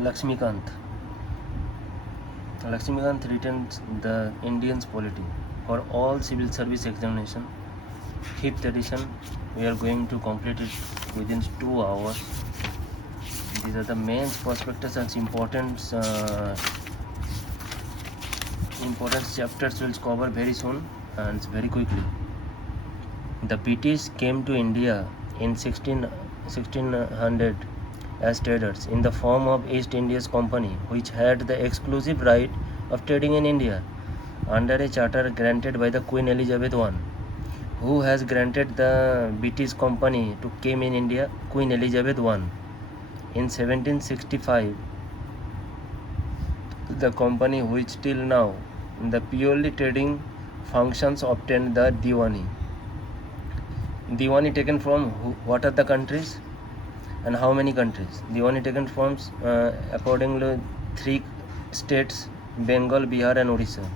Laxmikant. Laxmikant written the Indian's polity for all civil service examination. 5th edition. We are going to complete it within 2 hours. These are the main prospectus and important chapters will cover very soon and very quickly. The British came to India in 1600 as traders in the form of East India's Company, which had the exclusive right of trading in India under a charter granted by the Queen Elizabeth I. Who has granted the British Company to came in India? Queen Elizabeth I. In 1765, the company which till now the purely trading functions obtained the Diwani. Diwani taken from what are the countries and how many countries? Diwani taken from accordingly 3 states: Bengal, Bihar and Orissa.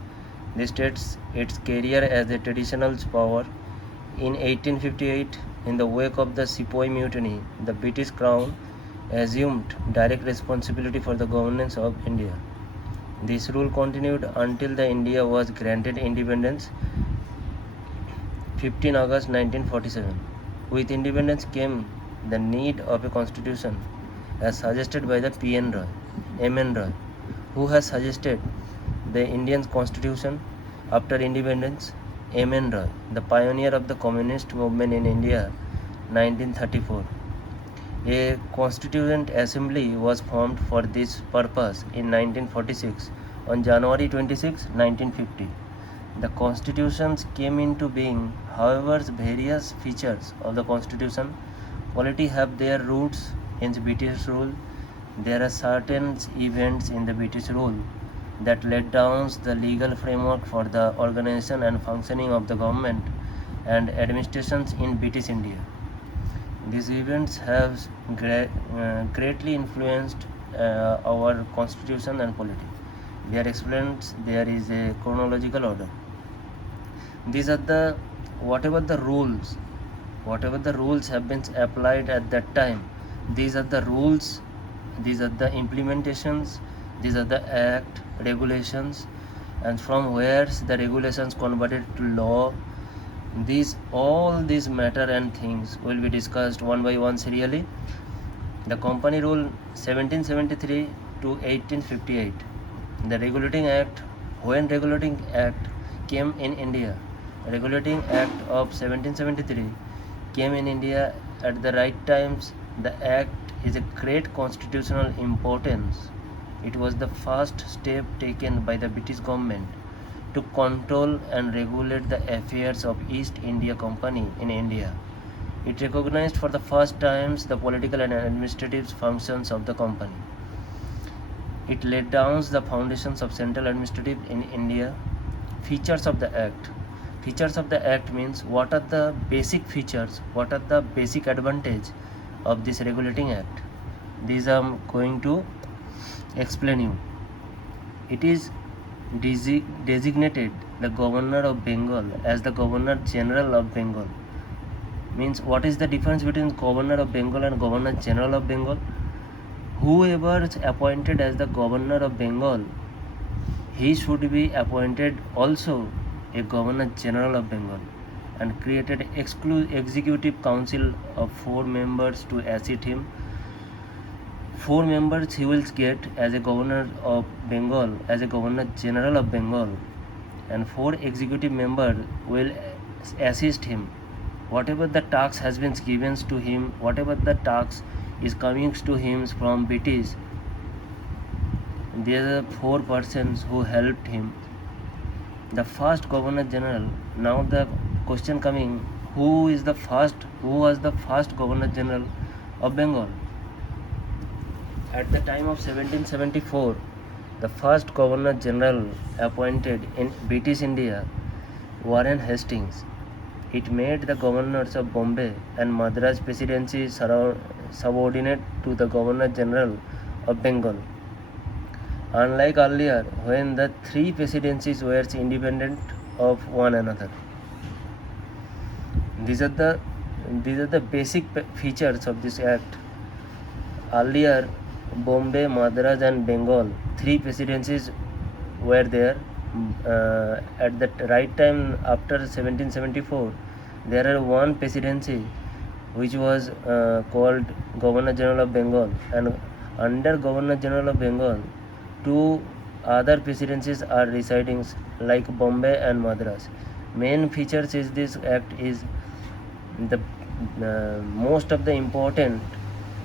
The states its career as a traditional power. In 1858, in the wake of the Sepoy Mutiny, the British Crown assumed direct responsibility for the governance of India. This rule continued until the India was granted independence 15 August 1947. With independence came the need of a constitution as suggested by the M.N. Roy, who has suggested the Indian constitution after independence. M.N. Roy, the pioneer of the communist movement in India, 1934. A constituent assembly was formed for this purpose in 1946 on January 26, 1950. The constitutions came into being. However, various features of the constitution polity have their roots in British rule. There are certain events in the British rule that laid down the legal framework for the organization and functioning of the government and administrations in British India. These events have greatly influenced our constitution and polity. They are explained. There is a chronological order. These are the whatever the rules have been applied at that time. These are the rules. These are the implementations. These are the act regulations, and from where the regulations converted to law. All these matter and things will be discussed one by one serially. The Company Rule 1773 to 1858. The Regulating Act. When Regulating Act came in India, Regulating Act of 1773 came in India at the right times. The Act is a great constitutional importance. It was the first step taken by the British government to control and regulate the affairs of East India Company in India. It recognized for the first time the political and administrative functions of the company. It laid down the foundations of central administrative in India. Features of the Act. Features of the Act means what are the basic features, what are the basic advantage of this regulating act. These I am going to explain you. It is designated the Governor of Bengal as the Governor General of Bengal. Means what is the difference between Governor of Bengal and Governor General of Bengal? Whoever is appointed as the Governor of Bengal, he should be appointed also a Governor General of Bengal, and created executive council of 4 members to assist him. 4 members he will get as a Governor of Bengal, as a Governor General of Bengal, and 4 executive members will assist him. Whatever the task has been given to him, whatever the task is coming to him from British, there are 4 persons who helped him. The first Governor General. Now the question coming: who was the first Governor General of Bengal? At the time of 1774, the first Governor General appointed in British India, Warren Hastings. It made the governors of Bombay and Madras Presidency subordinate to the Governor General of Bengal. Unlike earlier, when the 3 presidencies were independent of one another. These are the basic features of this act. Earlier, Bombay, Madras, and Bengal. Three presidencies were there. At the right time after 1774, there are one presidency which was called Governor General of Bengal, and under Governor General of Bengal, two other presidencies are residing like Bombay and Madras. Main features is this act is the most of the important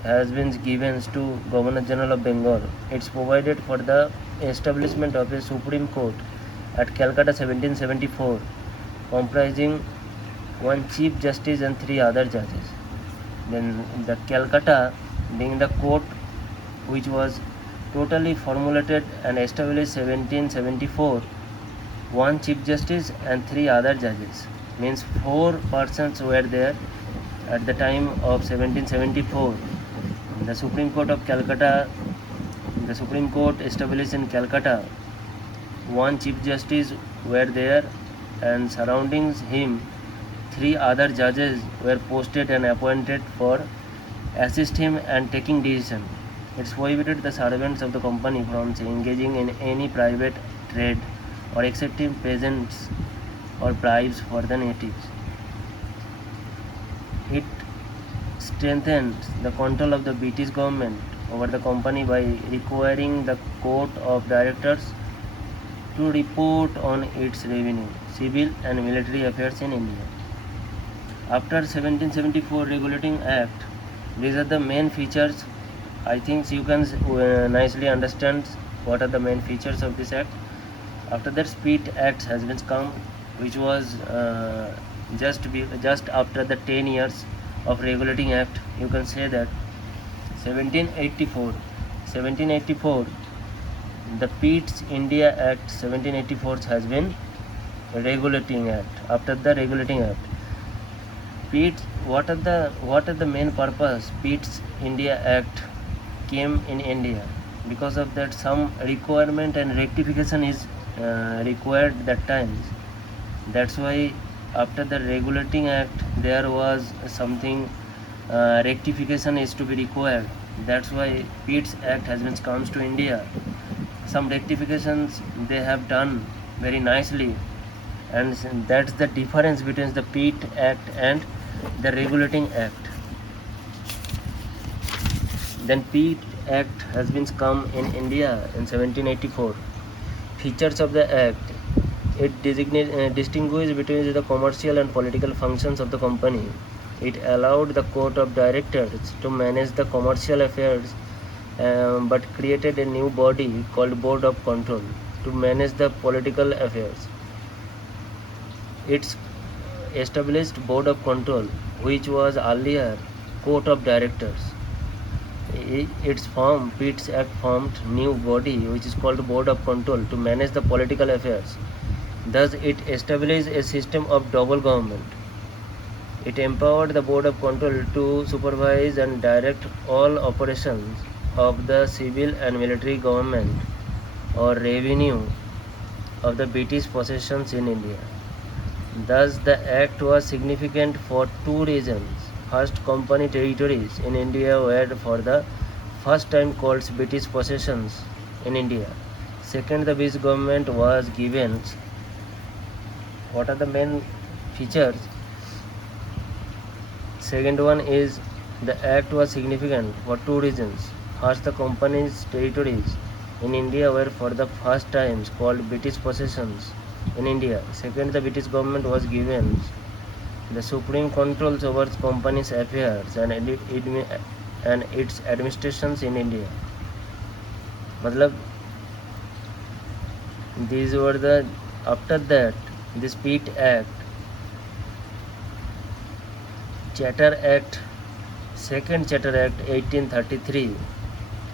has been given to Governor General of Bengal. It's provided for the establishment of a Supreme Court at Calcutta 1774, comprising one Chief Justice and three other judges. Then the Calcutta being the court which was totally formulated and established 1774, one Chief Justice and three other judges. Means four persons were there at the time of 1774. The Supreme Court of Calcutta, the Supreme Court established in Calcutta, one Chief Justice were there, and surrounding him three other judges were posted and appointed for assist him and taking decision. It's prohibited the servants of the company from engaging in any private trade or accepting presents or bribes for the natives. It strengthened the control of the British government over the company by requiring the court of directors to report on its revenue, civil and military affairs in India. After 1774 Regulating Act, these are the main features. I think you can nicely understand what are the main features of this act. After that, Speed Act has been come, which was just after the 10 years of Regulating Act. You can say that 1784, the Peats India Act 1784 has been Regulating Act. After the Regulating Act, Peats, what are the main purpose Peats India Act came in India? Because of that, some requirement and rectification is required that time. That's why after the Regulating Act there was something rectification is to be required. That's why Peats Act has been comes to India. Some rectifications they have done very nicely, and that's the difference between the Peat Act and the Regulating Act. Then Peat Act has been come in India in 1784. Features of the Act: it distinguishes between the commercial and political functions of the company. It allowed the court of directors to manage the commercial affairs, but created a new body called Board of Control to manage the political affairs. It's established Board of Control, which was earlier Court of Directors. Its form, Peats Act formed new body which is called Board of Control to manage the political affairs. Thus, it established a system of double government. It empowered the Board of Control to supervise and direct all operations of the civil and military government or revenue of the British possessions in India. Thus, the Act was significant for two reasons. First, company territories in India were for the first time called British possessions in India. Second, the British government was given. What are the main features? Second one is the Act was significant for two reasons. First, the company's territories in India were for the first time called British possessions in India. Second, the British government was given the supreme controls over company's affairs and its administrations in India. Matlab, these were the, after that, this Peat Act, Charter Act, Second Charter Act 1833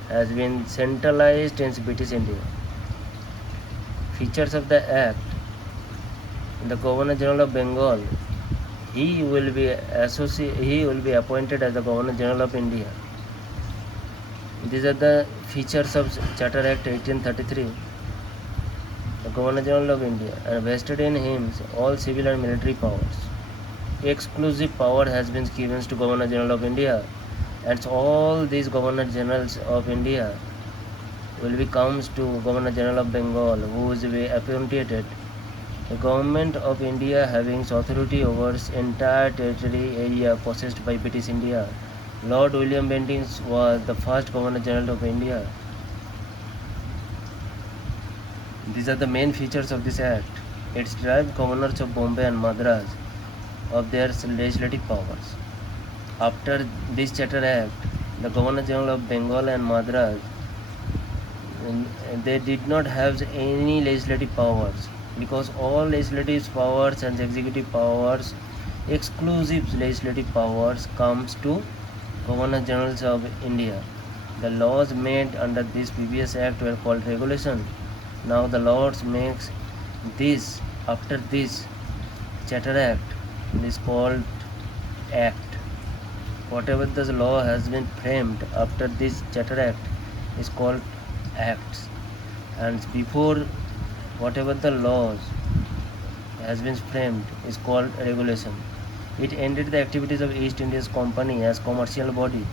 has been centralized in British India. Features of the Act: the Governor General of Bengal, he will be appointed as the Governor General of India. These are the features of Charter Act 1833. The Governor General of India, and vested in him all civil and military powers. Exclusive power has been given to Governor General of India, and all these Governor Generals of India will be comes to Governor General of Bengal, who is appointed. The government of India having authority over entire territory area possessed by British India. Lord William Bentinck was the first Governor General of India. These are the main features of this act. It stripped governors of Bombay and Madras of their legislative powers. After this Charter Act, the Governor General of Bengal and Madras they did not have any legislative powers, because all legislative powers and executive powers, exclusive legislative powers, comes to Governor Generals of India. The laws made under this previous act were called regulation. Now the laws makes this after this Charter Act is called act. Whatever the law has been framed after this Charter Act is called acts, and before whatever the laws has been framed is called regulation. It ended the activities of East India Company as commercial body.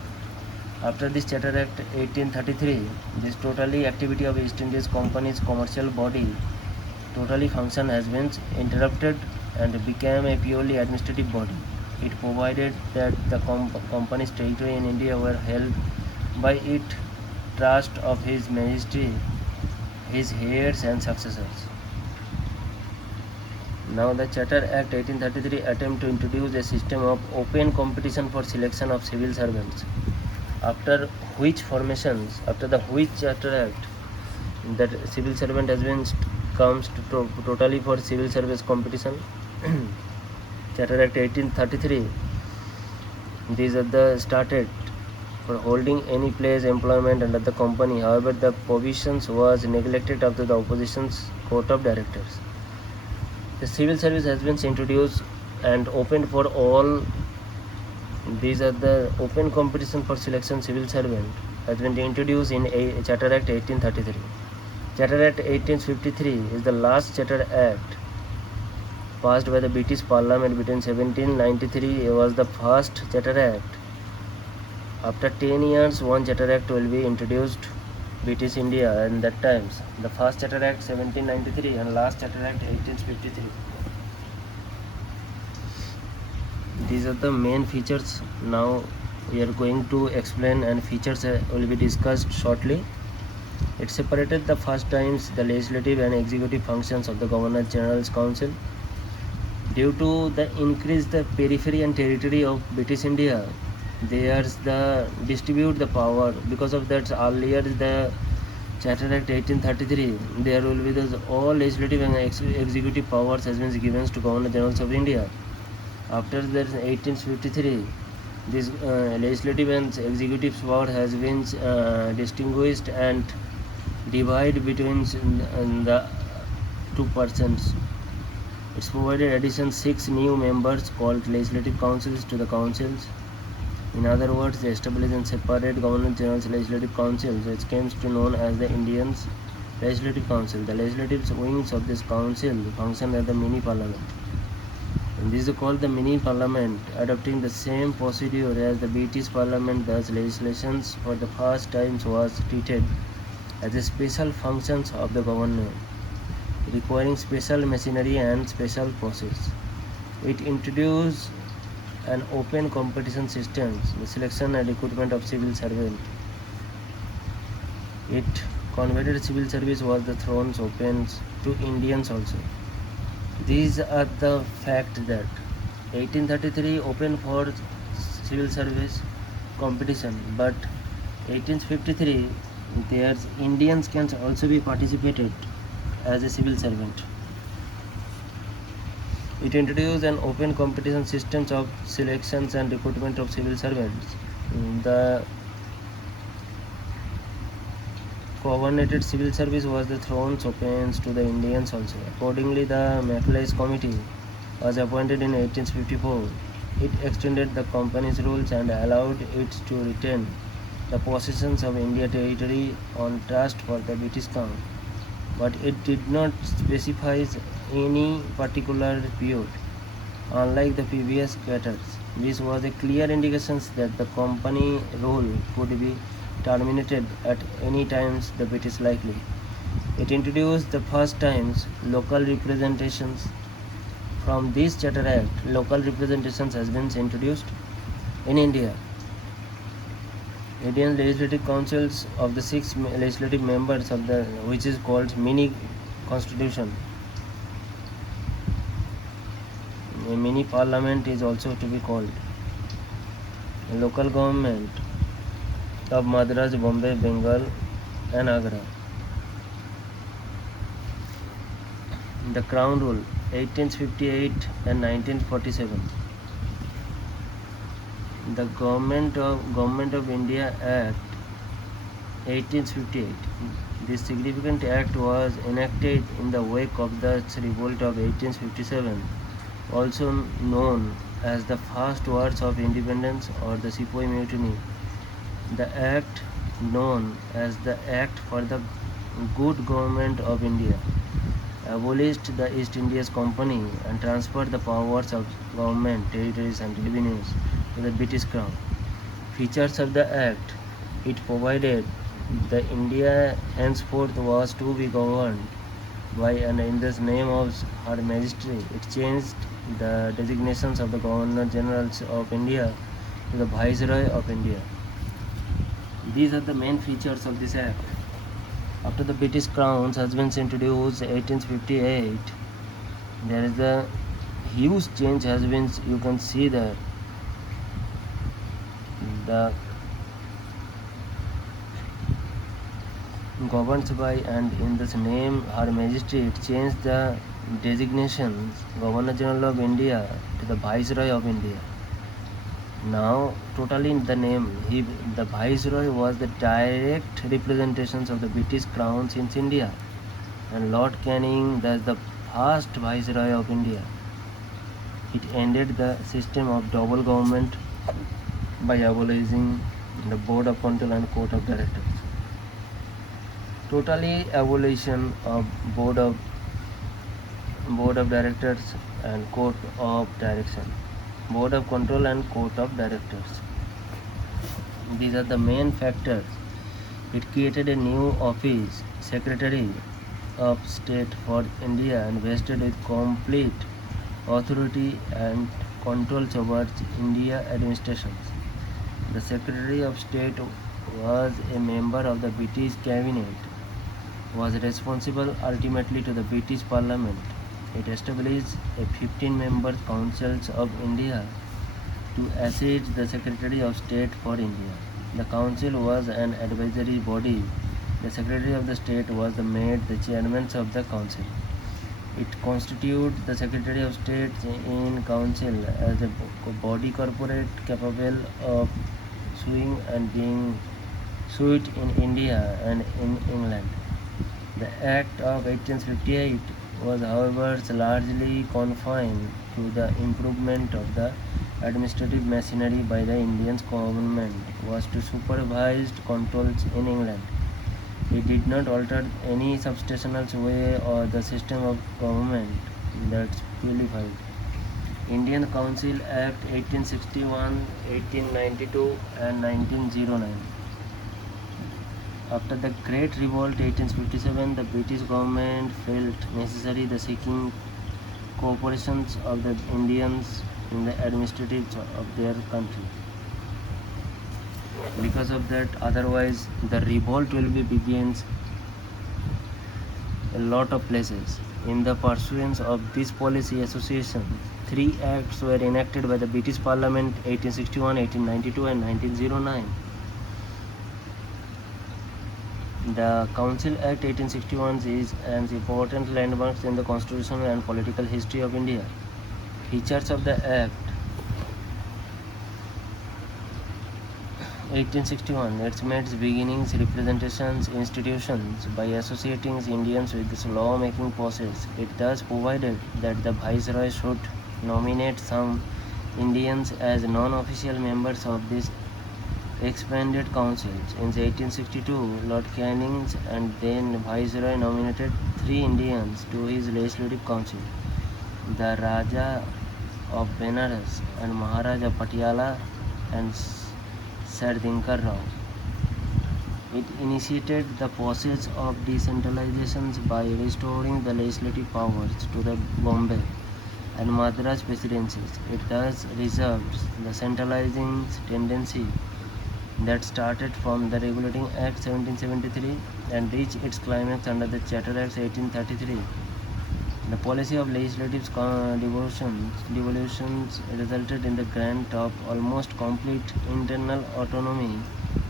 After this Charter Act 1833, this totally activity of East India Company's commercial body totally function has been interrupted and became a purely administrative body. It provided that the company's territory in India were held by it trust of His Majesty, his heirs and successors. Now the Charter Act 1833 attempt to introduce a system of open competition for selection of civil servants. After the which Charter Act, that civil servant has been comes to totally for civil service competition. Charter Act 1833. These are the started for holding any place employment under the company. However, the provisions was neglected after the opposition's court of directors. The civil service has been introduced and opened for all. These are the open competition for selection civil servant has been introduced in Charter Act 1833. Charter Act 1853 is the last Charter Act passed by the British Parliament between 1793. It was the first Charter Act. After 10 years, one Charter Act will be introduced British India, and that times the first Charter Act 1793 and last Charter Act 1853. These are the main features. Now we are going to explain, and features will be discussed shortly. It separated the first times the legislative and executive functions of the Governor General's Council. Due to the increased the periphery and territory of British India, there's the distribute the power. Because of that, earlier the Charter Act 1833, there will be the all legislative and executive powers has been given to Governor Generals of India. After that 1853, this legislative and executive power has been distinguished and divided between the two persons. It's provided addition 6 new members called legislative councils to the councils. In other words, they established and separate Governor General's legislative councils, which came to known as the Indian's Legislative Council. The legislative wings of this council function as the mini parliament. And this is called the mini parliament, adopting the same procedure as the British Parliament. Thus, legislations for the first time was treated as a special functions of the government, requiring special machinery and special process. It introduced an open competition system, the selection and recruitment of civil servants. It converted civil service was the thrones open to Indians also. These are the fact that 1833 open for civil service competition, but 1853 there's Indians can also be participated as a civil servant. It introduced an open competition system of selections and recruitment of civil servants. The coordinated civil service was the thrones open to the Indians also. Accordingly, the Macleay's committee was appointed in 1854. It extended the company's rules and allowed it to retain the possessions of India territory on trust for the British Crown, but it did not specify any particular period, unlike the previous charters. This was a clear indication that the company rule could be terminated at any times the British likely. It introduced the first times local representations. From this Charter Act, local representations has been introduced in India. Indian legislative councils of the six legislative members of the which is called mini constitution. A mini parliament is also to be called. A local government of Madras, Bombay, Bengal and Agra. The Crown Rule 1858 and 1947. The Government of India Act 1858. This significant act was enacted in the wake of the revolt of 1857, also known as the First Wars of Independence or the Sepoy Mutiny. The act, known as the Act for the Good Government of India, abolished the East Indies Company and transferred the powers of government, territories and revenues to the British Crown. Features of the Act: it provided that India henceforth was to be governed by and in the name of Her Majesty. It changed the designations of the Governor Generals of India to the Viceroy of India. These are the main features of this Act. After the British Crown has been introduced in 1858, there is a huge change has been, you can see that the governed by and in this name Her Majesty, it changed the designations Governor General of India to the Viceroy of India. Now totally in the name, the Viceroy was the direct representations of the British Crown since India, and Lord Canning thus the first Viceroy of India. It ended the system of double government by abolishing the Board of Control and Court of Directors. Totally abolition of Board of Directors and Court of Direction. Board of Control and Court of Directors. These are the main factors. It created a new office, Secretary of State for India, and vested with complete authority and control over India administrations. The Secretary of State was a member of the British Cabinet, was responsible ultimately to the British Parliament. It established a 15-member Council of India to assist the Secretary of State for India. The Council was an advisory body. The Secretary of the State was made the chairman of the Council. It constitutes the Secretary of State in Council as a body corporate capable of suing and being sued in India and in England. The Act of 1858 was, however, largely confined to the improvement of the administrative machinery by the Indian government was to supervise controls in England. It did not alter any substantial way or the system of government that's qualified. Indian Council Act 1861, 1892 and 1909. After the Great Revolt 1857, the British government felt necessary the seeking cooperation of the Indians in the administrative of their country. Because of that, otherwise the revolt will be begins a lot of places. In the pursuance of this policy association, 3 acts were enacted by the British Parliament 1861, 1892 and 1909. The Council Act 1861 is an important landmark in the constitutional and political history of India. Features of the Act 1861. It made beginnings representations institutions by associating Indians with this law-making process. It thus provided that the Viceroy should nominate some Indians as non-official members of this expanded councils. In 1862, Lord Canning and then Viceroy nominated 3 Indians to his legislative council. The Raja of Benares and Maharaja Patiala and Sardinkar Rao. It initiated the process of decentralization by restoring the legislative powers to the Bombay and Madras presidencies. It thus reserves the centralizing tendency that started from the Regulating Act 1773 and reached its climax under the Charter Act 1833. The policy of legislative devolutions resulted in the grant of almost complete internal autonomy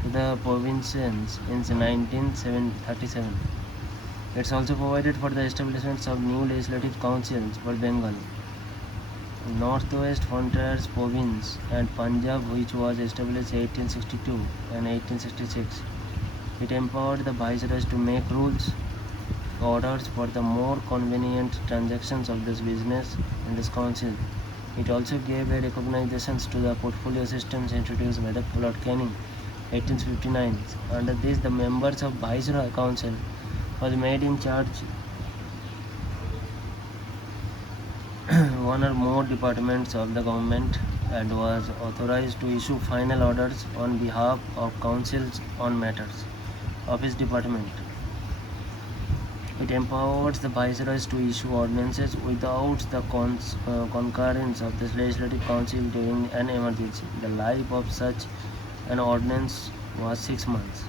to the provinces in 1937. It also provided for the establishment of new legislative councils for Bengal, Northwest Frontiers Province, and Punjab, which was established in 1862 and 1866. It empowered the viceroys to make rules, orders for the more convenient transactions of this business in this council. It also gave a recognition to the portfolio systems introduced by the Lord Canning 1859. Under this, the members of Viceroy Council was made in charge one or more departments of the government and was authorized to issue final orders on behalf of councils on matters of his department. It empowers the viceroys to issue ordinances without the concurrence of the legislative council during an emergency. The life of such an ordinance was 6 months.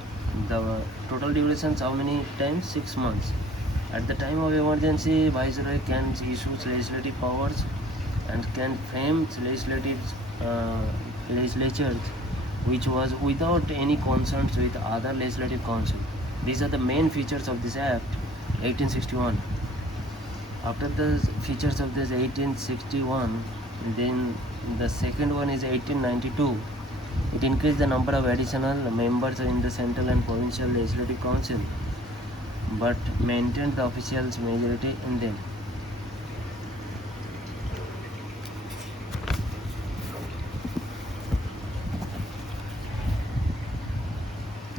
The total duration how many times? 6 months. At the time of emergency, viceroy can issue legislative powers and can frame legislatures which was without any concerns with other legislative council. These are the main features of this act 1861. After the features of this 1861, then the second one is 1892. It increased the number of additional members in the central and provincial legislative council, but maintained the officials' majority in them.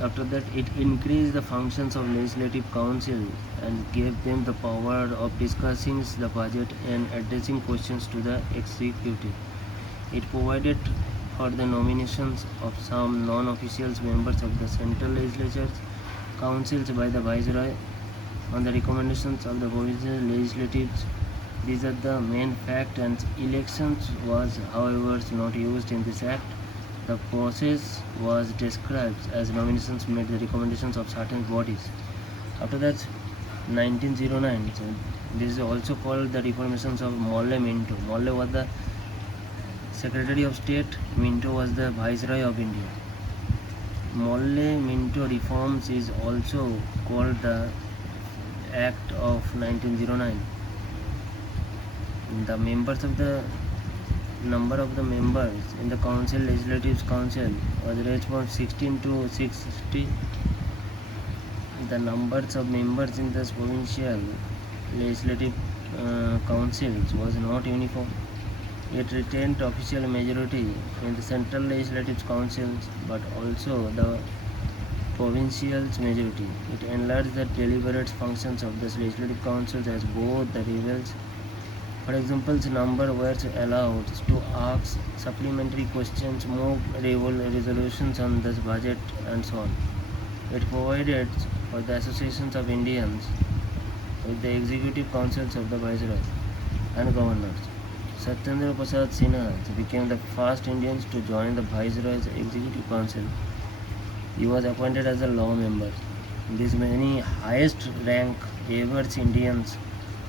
After that, it increased the functions of legislative council and gave them the power of discussing the budget and addressing questions to the executive. It provided for the nominations of some non-official members of the central legislatures councils by the viceroy on the recommendations of the provincial legislatives. These are the main fact, and elections was however not used in this act. The process was described as nominations made the recommendations of certain bodies. After that, 1909, so this is also called the reformations of Molle Minto. Molle was the Secretary of State, Minto was the Viceroy of India. Molle Minto reforms is also called the Act of 1909. The number of the members in the council, legislative council, was raised from 16 to 660. The numbers of members in the provincial legislative councils was not uniform. It retained official majority in the central legislative councils, but also the provincial's majority. It enlarged the deliberate functions of the legislative councils as both the rebels. For example, the number were allowed to ask supplementary questions, move resolutions on this budget, and so on. It provided for the associations of Indians with the executive councils of the viceroy and governors. Satyendra Prasad Sinha became the first Indian to join the viceroy's executive council. He was appointed as a law member. This many highest rank ever Indians.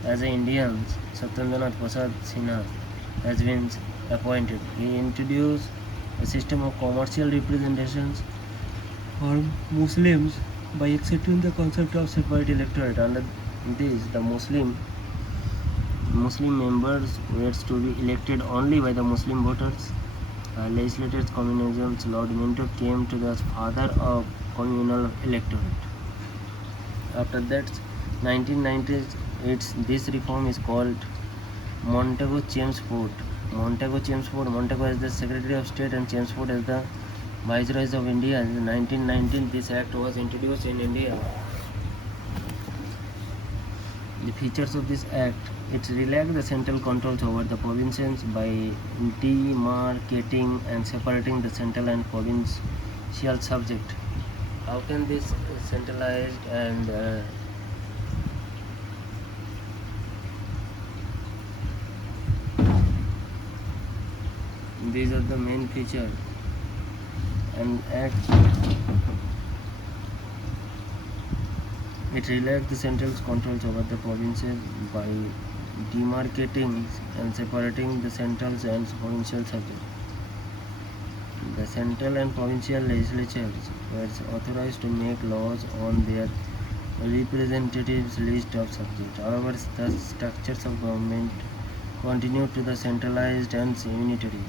As an Indian, Satyendra Prasad Sinha has been appointed. He introduced a system of commercial representations for Muslims by accepting the concept of separate electorate. Under this, the Muslim members were to be elected only by the Muslim voters. Legislated communism's Lord Minto came to the father of communal electorate. After that, 1998, this reform is called Montagu-Chelmsford. Montagu is the Secretary of State and Chelmsford is the Viceroys of India. In 1919, this act was introduced in India. The features of this act: it relaxed the central controls over the provinces by demarcating and separating the central and provincial subject. How can this centralized and these are the main features and act. It relaxed the central controls over the provinces by demarcating and separating the central and provincial subjects. The central and provincial legislatures were authorized to make laws on their representatives' list of subjects. However, the structures of government continued to the centralized and unitary.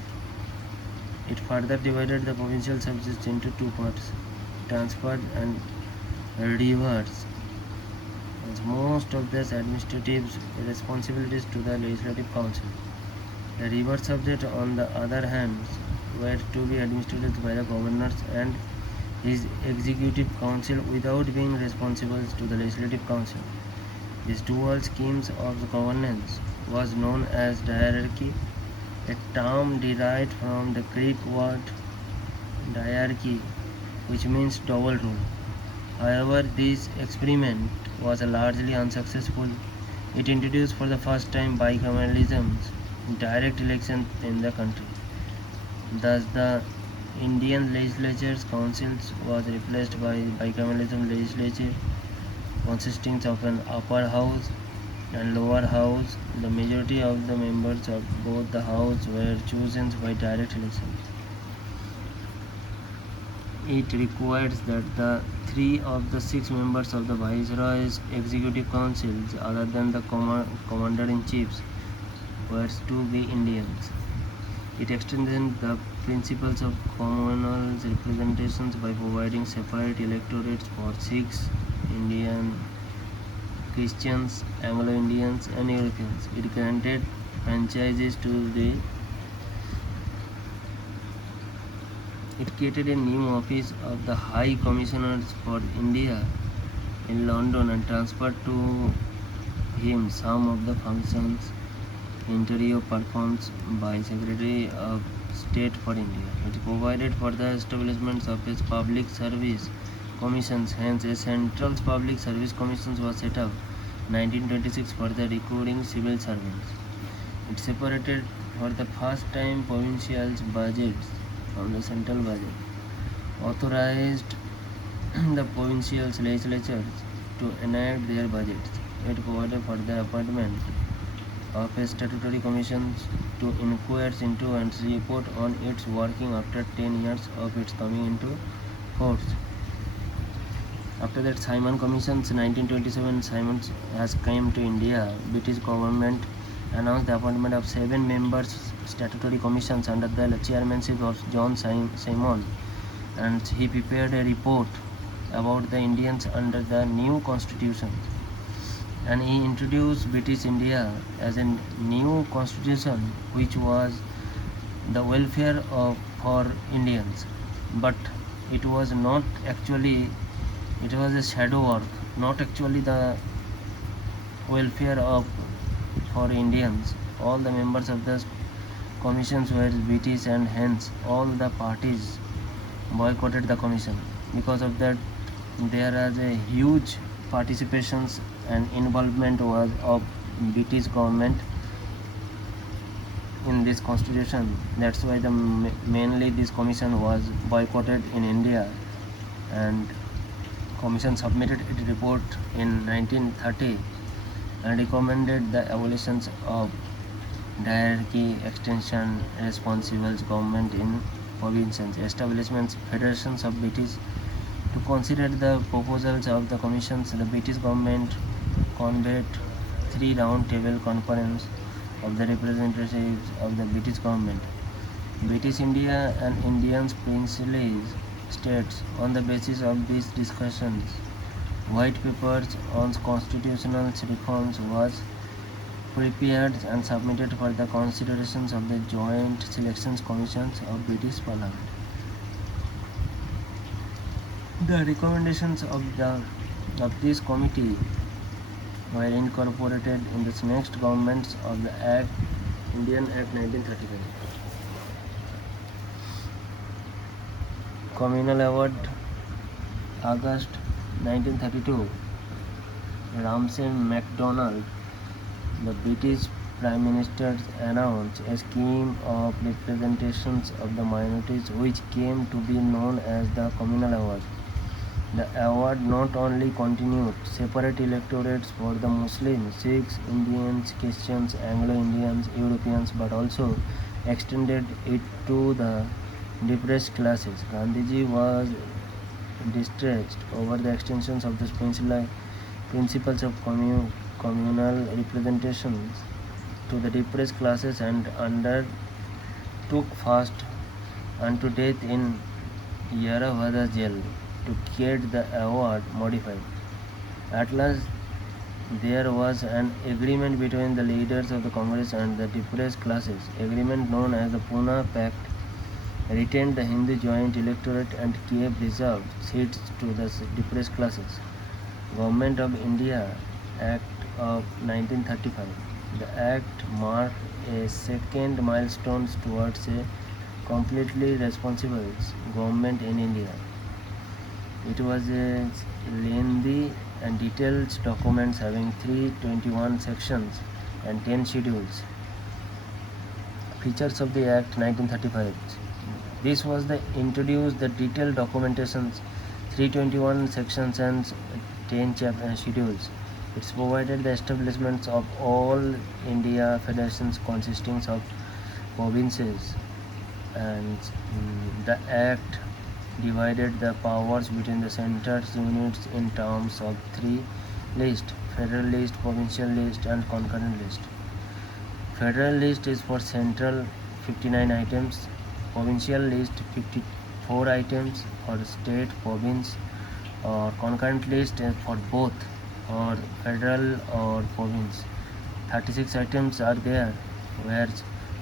It further divided the provincial subjects into two parts: transferred and reversed. Most of the administrative responsibilities to the Legislative Council. The reverse subject, on the other hand, were to be administered by the governor and his executive council without being responsible to the Legislative Council. This dual schemes of governance was known as diarchy, a term derived from the Greek word diarchy, which means double rule. However, this experiment was largely unsuccessful. It introduced for the first time bicameralism, direct election in the country. Thus, the Indian legislature's councils was replaced by bicameralism legislature, consisting of an upper house and lower house. The majority of the members of both the houses were chosen by direct election. It requires that the 3 of the 6 members of the Viceroy's executive councils, other than the commander-in-chiefs, were to be Indians. It extended the principles of communal representations by providing separate electorates for Sikhs, Indian, Christians, Anglo-Indians, and Europeans. It granted franchises to the. It created a new office of the High Commissioner for India in London and transferred to him some of the functions hitherto performed by Secretary of State for India. It provided for the establishment of its public service commissions. Hence, a central public service commission was set up 1926 for the recruiting civil servants. It separated for the first time provincial budgets from the central budget, authorized the provincial legislatures to enact their budgets. It provided for the appointment of a statutory commission to inquire into and report on its working after 10 years of its coming into force. After that Simon Commission's 1927, Simon has come to India. British government announced the appointment of 7 members statutory commissions under the chairmanship of John Simon, and he prepared a report about the Indians under the new constitution. And he introduced British India as a new constitution which was the welfare for Indians, but it was not actually, it was a shadow work, not actually the welfare for Indians. All the members of the commissions were British, and hence all the parties boycotted the commission. Because of that, there was a huge participations and involvement was of British government in this constitution. That's why mainly this commission was boycotted in India, and commission submitted its report in 1930 and recommended the abolition of diarchy, extension, responsible government in provinces, establishments, federations of British. To consider the proposals of the commissions, the British government convened 3 round-table conferences of the representatives of the British government, British India, and Indian princely states. On the basis of these discussions, white papers on constitutional reforms was prepared and submitted for the considerations of the Joint Selections Commissions of British Parliament. The recommendations of this committee were incorporated in the next governments of the Act, Indian Act 1935. Communal Award, August 1932. Ramsay MacDonald, the British Prime Minister, announced a scheme of representations of the minorities which came to be known as the Communal Award. The award not only continued separate electorates for the Muslims, Sikhs, Indians, Christians, Anglo-Indians, Europeans, but also extended it to the depressed classes. Gandhiji was distressed over the extensions of the principles of communal representations to the depressed classes and undertook fast unto death in Hyderabad jail to get the award modified. At last, there was an agreement between the leaders of the Congress and the depressed classes. Agreement known as the Pune Pact retained the Hindu joint electorate and gave reserved seats to the depressed classes. Government of India Act of 1935. The Act marked a second milestone towards a completely responsible government in India. It was a lengthy and detailed document having 321 sections and 10 schedules. Features of the Act 1935. This was the introduced the detailed documentations, 321 sections and 10 schedules. It's provided the establishments of all India federations consisting of provinces, and the Act divided the powers between the center's units in terms of three lists: federal list, provincial list, and concurrent list. Federal list is for central 59 items, provincial list 54 items for state, province, or concurrent list for both or federal or province. 36 items are there where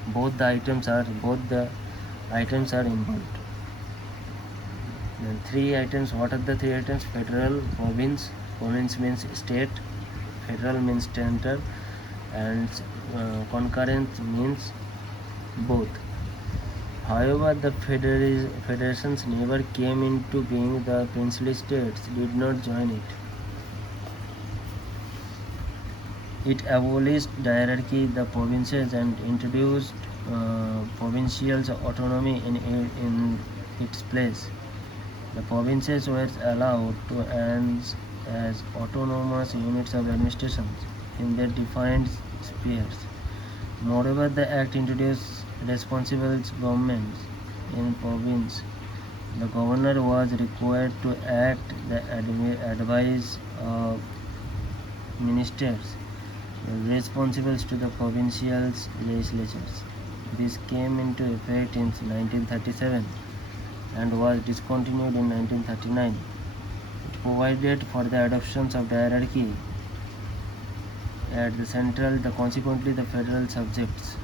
both the items are involved. Then three items. What are the three items? Federal, province. Province means state. Federal means center, and concurrent means both. However, the federations never came into being. The princely states did not join it. It abolished hierarchy the provinces and introduced provincial autonomy in its place. The provinces were allowed to act as autonomous units of administration in their defined spheres. Moreover, the Act introduced responsible governments in province. The governor was required to act the advice of ministers responsible to the provincial legislatures. This came into effect in 1937 and was discontinued in 1939. It provided for the adoption of the hierarchy at the central, consequently the federal subjects.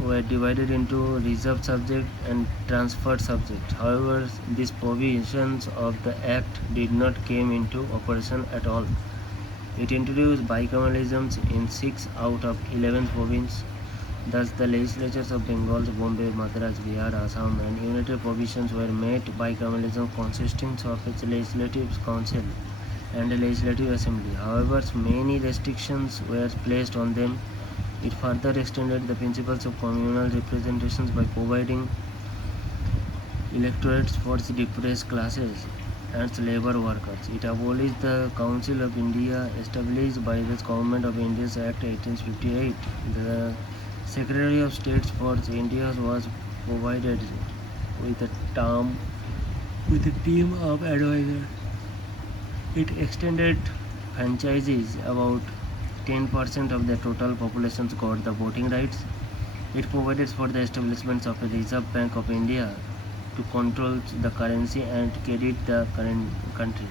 Were divided into reserved subject and transferred subject. However, these provisions of the Act did not came into operation at all. It introduced bicameralism in 6 out of 11 provinces. Thus, the legislatures of Bengal, Bombay, Madras, Bihar, Assam, and United Provinces were made bicameralism consisting of its legislative council and a legislative assembly. However, many restrictions were placed on them. It further extended the principles of communal representations by providing electorates for the depressed classes and labor workers. It abolished the Council of India established by the Government of India's Act 1858. The Secretary of State for India was provided with a team of advisors. It extended franchises. About 10% of the total population got the voting rights. It provided for the establishment of a Reserve Bank of India to control the currency and credit the current country.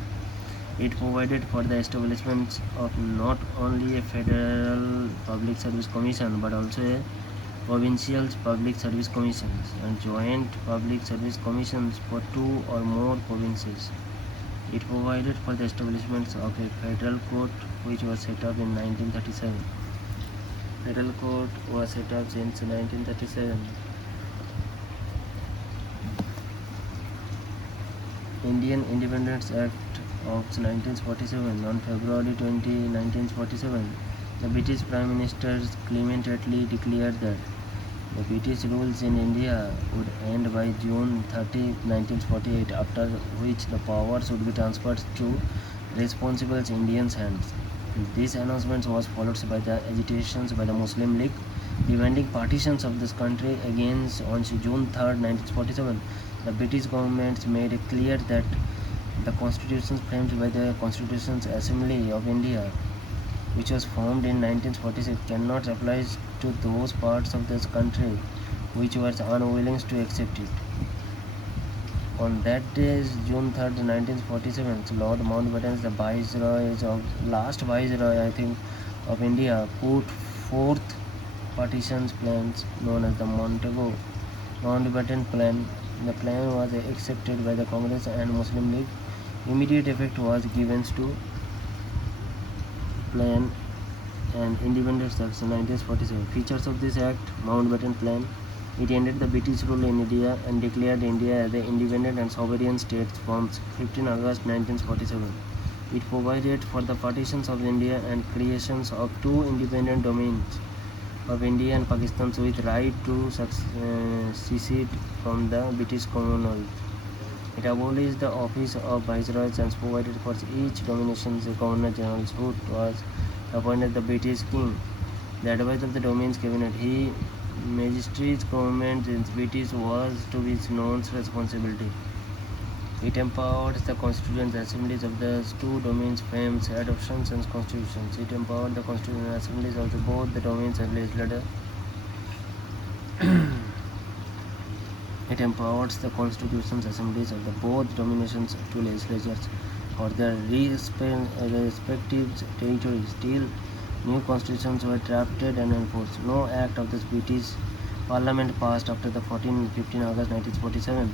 It provided for the establishment of not only a federal public service commission but also a provincial public service commissions, and joint public service commissions for two or more provinces. It provided for the establishment of a federal court which was set up in 1937. Federal court was set up since 1937. Indian Independence Act of 1947. On February 20, 1947, the British Prime Minister Clement Attlee declared that the British rules in India would end by June 30, 1948, after which the powers would be transferred to responsible Indians' hands. This announcement was followed by the agitations by the Muslim League demanding partitions of this country. Against on June 3, 1947, the British government made it clear that the constitutions framed by the Constitutional Assembly of India, which was formed in 1946, cannot apply to those parts of this country which were unwilling to accept it. On that day, June 3, 1947, Lord Mountbatten, the last Viceroy, I think, of India, put forth partition plans known as the Mountbatten Plan. The plan was accepted by the Congress and Muslim League. Immediate effect was given to plan and Independence Act 1947. Features of this act: Mountbatten Plan. It ended the British rule in India and declared India as an independent and sovereign state from 15 August 1947. It provided for the partitions of India and creations of two independent domains of India and Pakistan with right to secede from the British Commonwealth. It abolished the office of viceroys and provided for each domination a governor-general who was appointed the British king. The advice of the domains cabinet, magistrates government in British was to be known responsibility. It empowered the constituent assemblies of the two domains frames adoptions and constitutions. It empowered the constituent assemblies of both the domains and legislature. It empowers the constitutions assemblies of the both dominations to legislatures for their respective territories. Till new constitutions were drafted and enforced. No act of the British Parliament passed after the 15 August 1947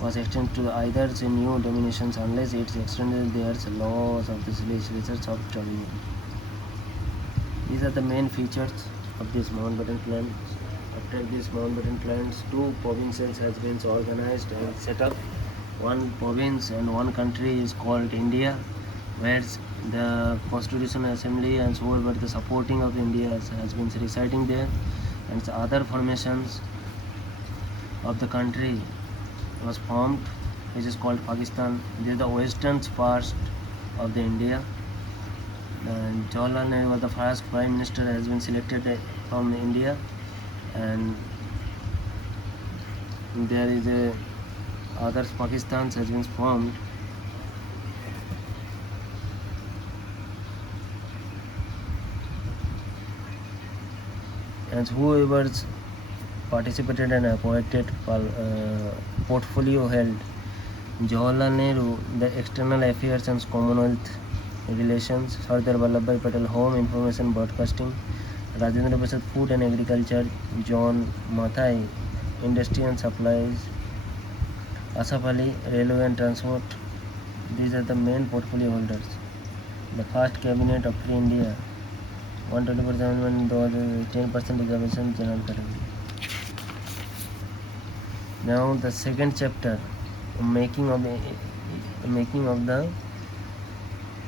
was extended to either the new dominations unless it extended their laws of the legislatures of dominion. These are the main features of this Mountbatten Plan. After this Mountbatten Plans, two provinces has been organized and set up. One province and one country is called India, where the Constitutional Assembly and so over the supporting of India has been residing there, and the other formations of the country was formed, which is called Pakistan. This is the western part of the India, and Jawaharlal Nehru was the first Prime Minister has been selected from India, and there is a other Pakistan has been formed. And whoever participated and appointed portfolio held: Jawaharlal Nehru, the External Affairs and Commonwealth Relations; Sardar Vallabhbhai Patel, Home, Information Broadcasting; Rajendra Prasad, Food and Agriculture; John Mathai, Industry and Supplies; Asaf Ali, Railway and Transport. These are the main portfolio holders. The first cabinet of Free India, 124 amendment, 10% reservation, general category. Now the second chapter, making of the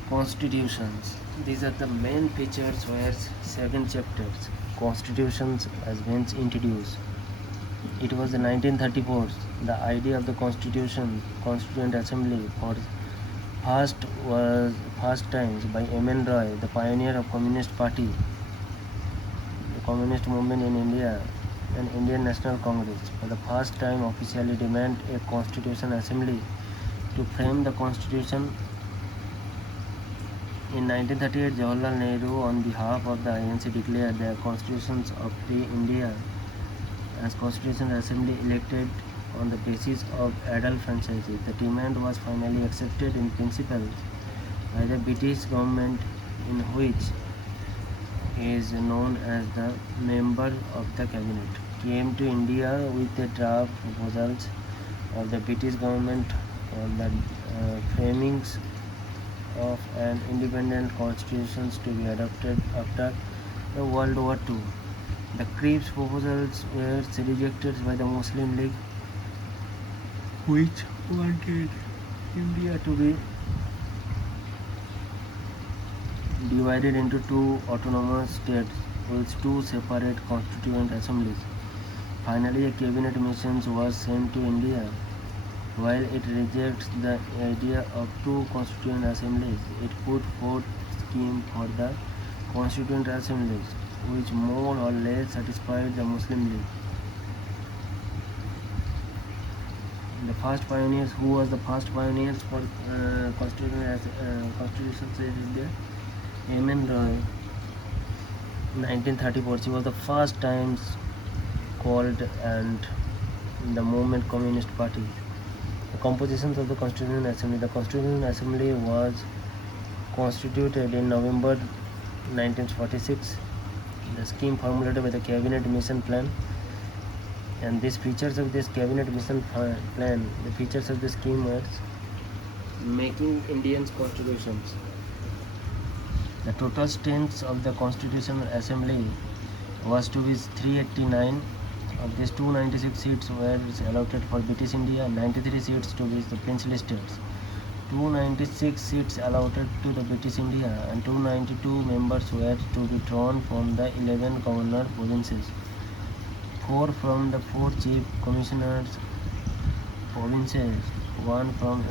constitutions. These are the main features where second chapters constitutions has been introduced. It was in 1934 the idea of the Constituent Assembly for first times by M.N. Roy, the pioneer of Communist Party, the communist movement in India, and Indian National Congress, for the first time officially demand a Constitution Assembly to frame the Constitution. In 1938, Jawaharlal Nehru, on behalf of the INC, declared the Constitutions of Free India as Constitution Assembly elected on the basis of adult franchises. The demand was finally accepted in principle by the British government, in which is known as the member of the cabinet, came to India with the draft proposals of the British government on the framings of an independent constitution to be adopted after the World War II. The Cripps proposals were rejected by the Muslim League, which wanted India to be divided into two autonomous states with two separate constituent assemblies. Finally, a cabinet mission was sent to India. While it rejects the idea of two constituent assemblies, it put forth a scheme for the constituent assemblies, which more or less satisfied the Muslim League. The first pioneers, who was the first pioneers for constitutions in India? M.N. Roy, 1934. She was the first time called and the movement Communist Party. The compositions of the Constitutional Assembly. The Constitutional Assembly was constituted in November 1946. The scheme formulated by the Cabinet Mission Plan. And these features of this Cabinet Mission Plan, the features of the scheme were making Indians constitutions. The total strength of the Constitutional Assembly was to be 389. Of these, 296 seats were allotted for British India, 93 seats to be the princely states. 296 seats allotted to the British India, and 292 members were to be drawn from the 11 governor provinces. 4 from the 4 chief commissioners provinces, 1 from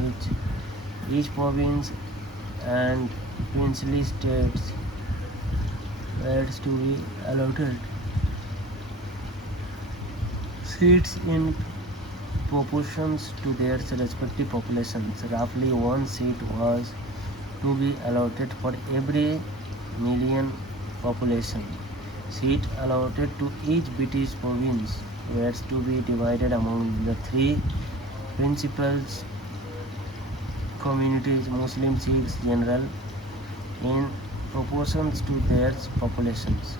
each province, and princely states were to be allotted seats in proportions to their respective populations. Roughly 1 seat was to be allotted for every million population. Seats allotted to each British province were to be divided among the 3 principal communities, Muslim, Sikhs, general, in proportions to their populations.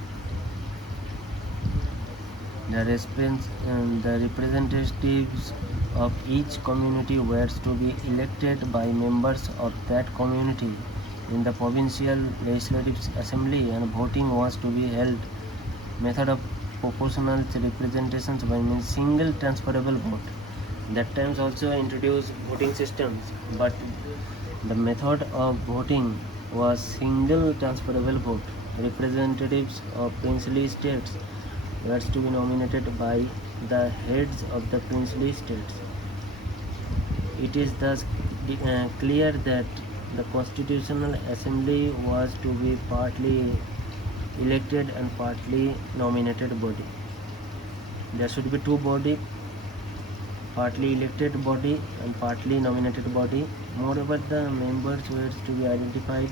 The representatives of each community were to be elected by members of that community in the provincial legislative assembly, and voting was to be held. Method of proportional representation by means single transferable vote. That times also introduced voting systems, but the method of voting was single transferable vote. Representatives of princely states were to be nominated by the heads of the princely states. It is thus clear that the Constitutional Assembly was to be partly elected and partly nominated body. There should be 2 body, partly elected body and partly nominated body. Moreover, the members were to be identified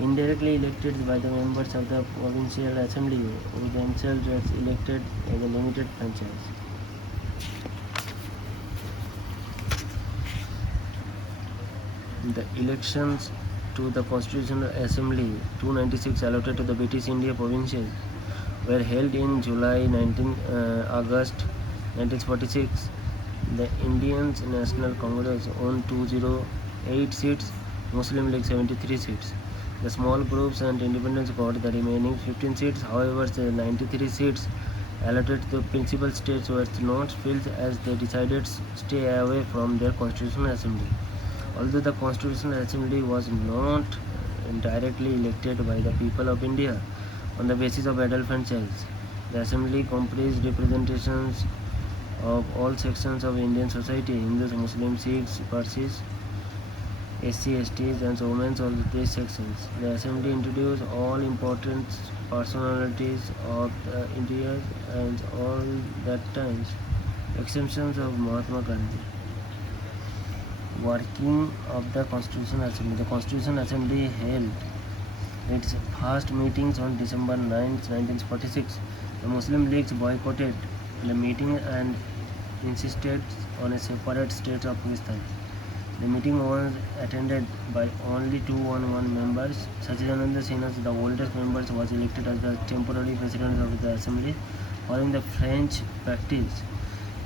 indirectly elected by the members of the provincial assembly, who themselves were elected as a limited franchise. The elections to the Constitutional Assembly, 296 allotted to the British India provinces, were held in August 1946. The Indian National Congress owned 208 seats, Muslim League 73 seats. The small groups and independents got the remaining 15 seats. However, the 93 seats allotted to the principal states were not filled, as they decided to stay away from their Constitutional Assembly. Although the Constitutional Assembly was not directly elected by the people of India on the basis of adult franchise, the Assembly comprised representations of all sections of Indian society: Hindus, Muslims, Sikhs, Parsis, SC, STs, and women of these sections. The Assembly introduced all important personalities of India and all that times, exceptions of Mahatma Gandhi. Working of the Constitutional Assembly. The Constitutional Assembly held its first meetings on December 9, 1946. The Muslim Leagues boycotted the meeting and insisted on a separate state of Pakistan. The meeting was attended by only 211 members. Sachidananda Sinha, the oldest member, was elected as the temporary president of the assembly. Following the French practice,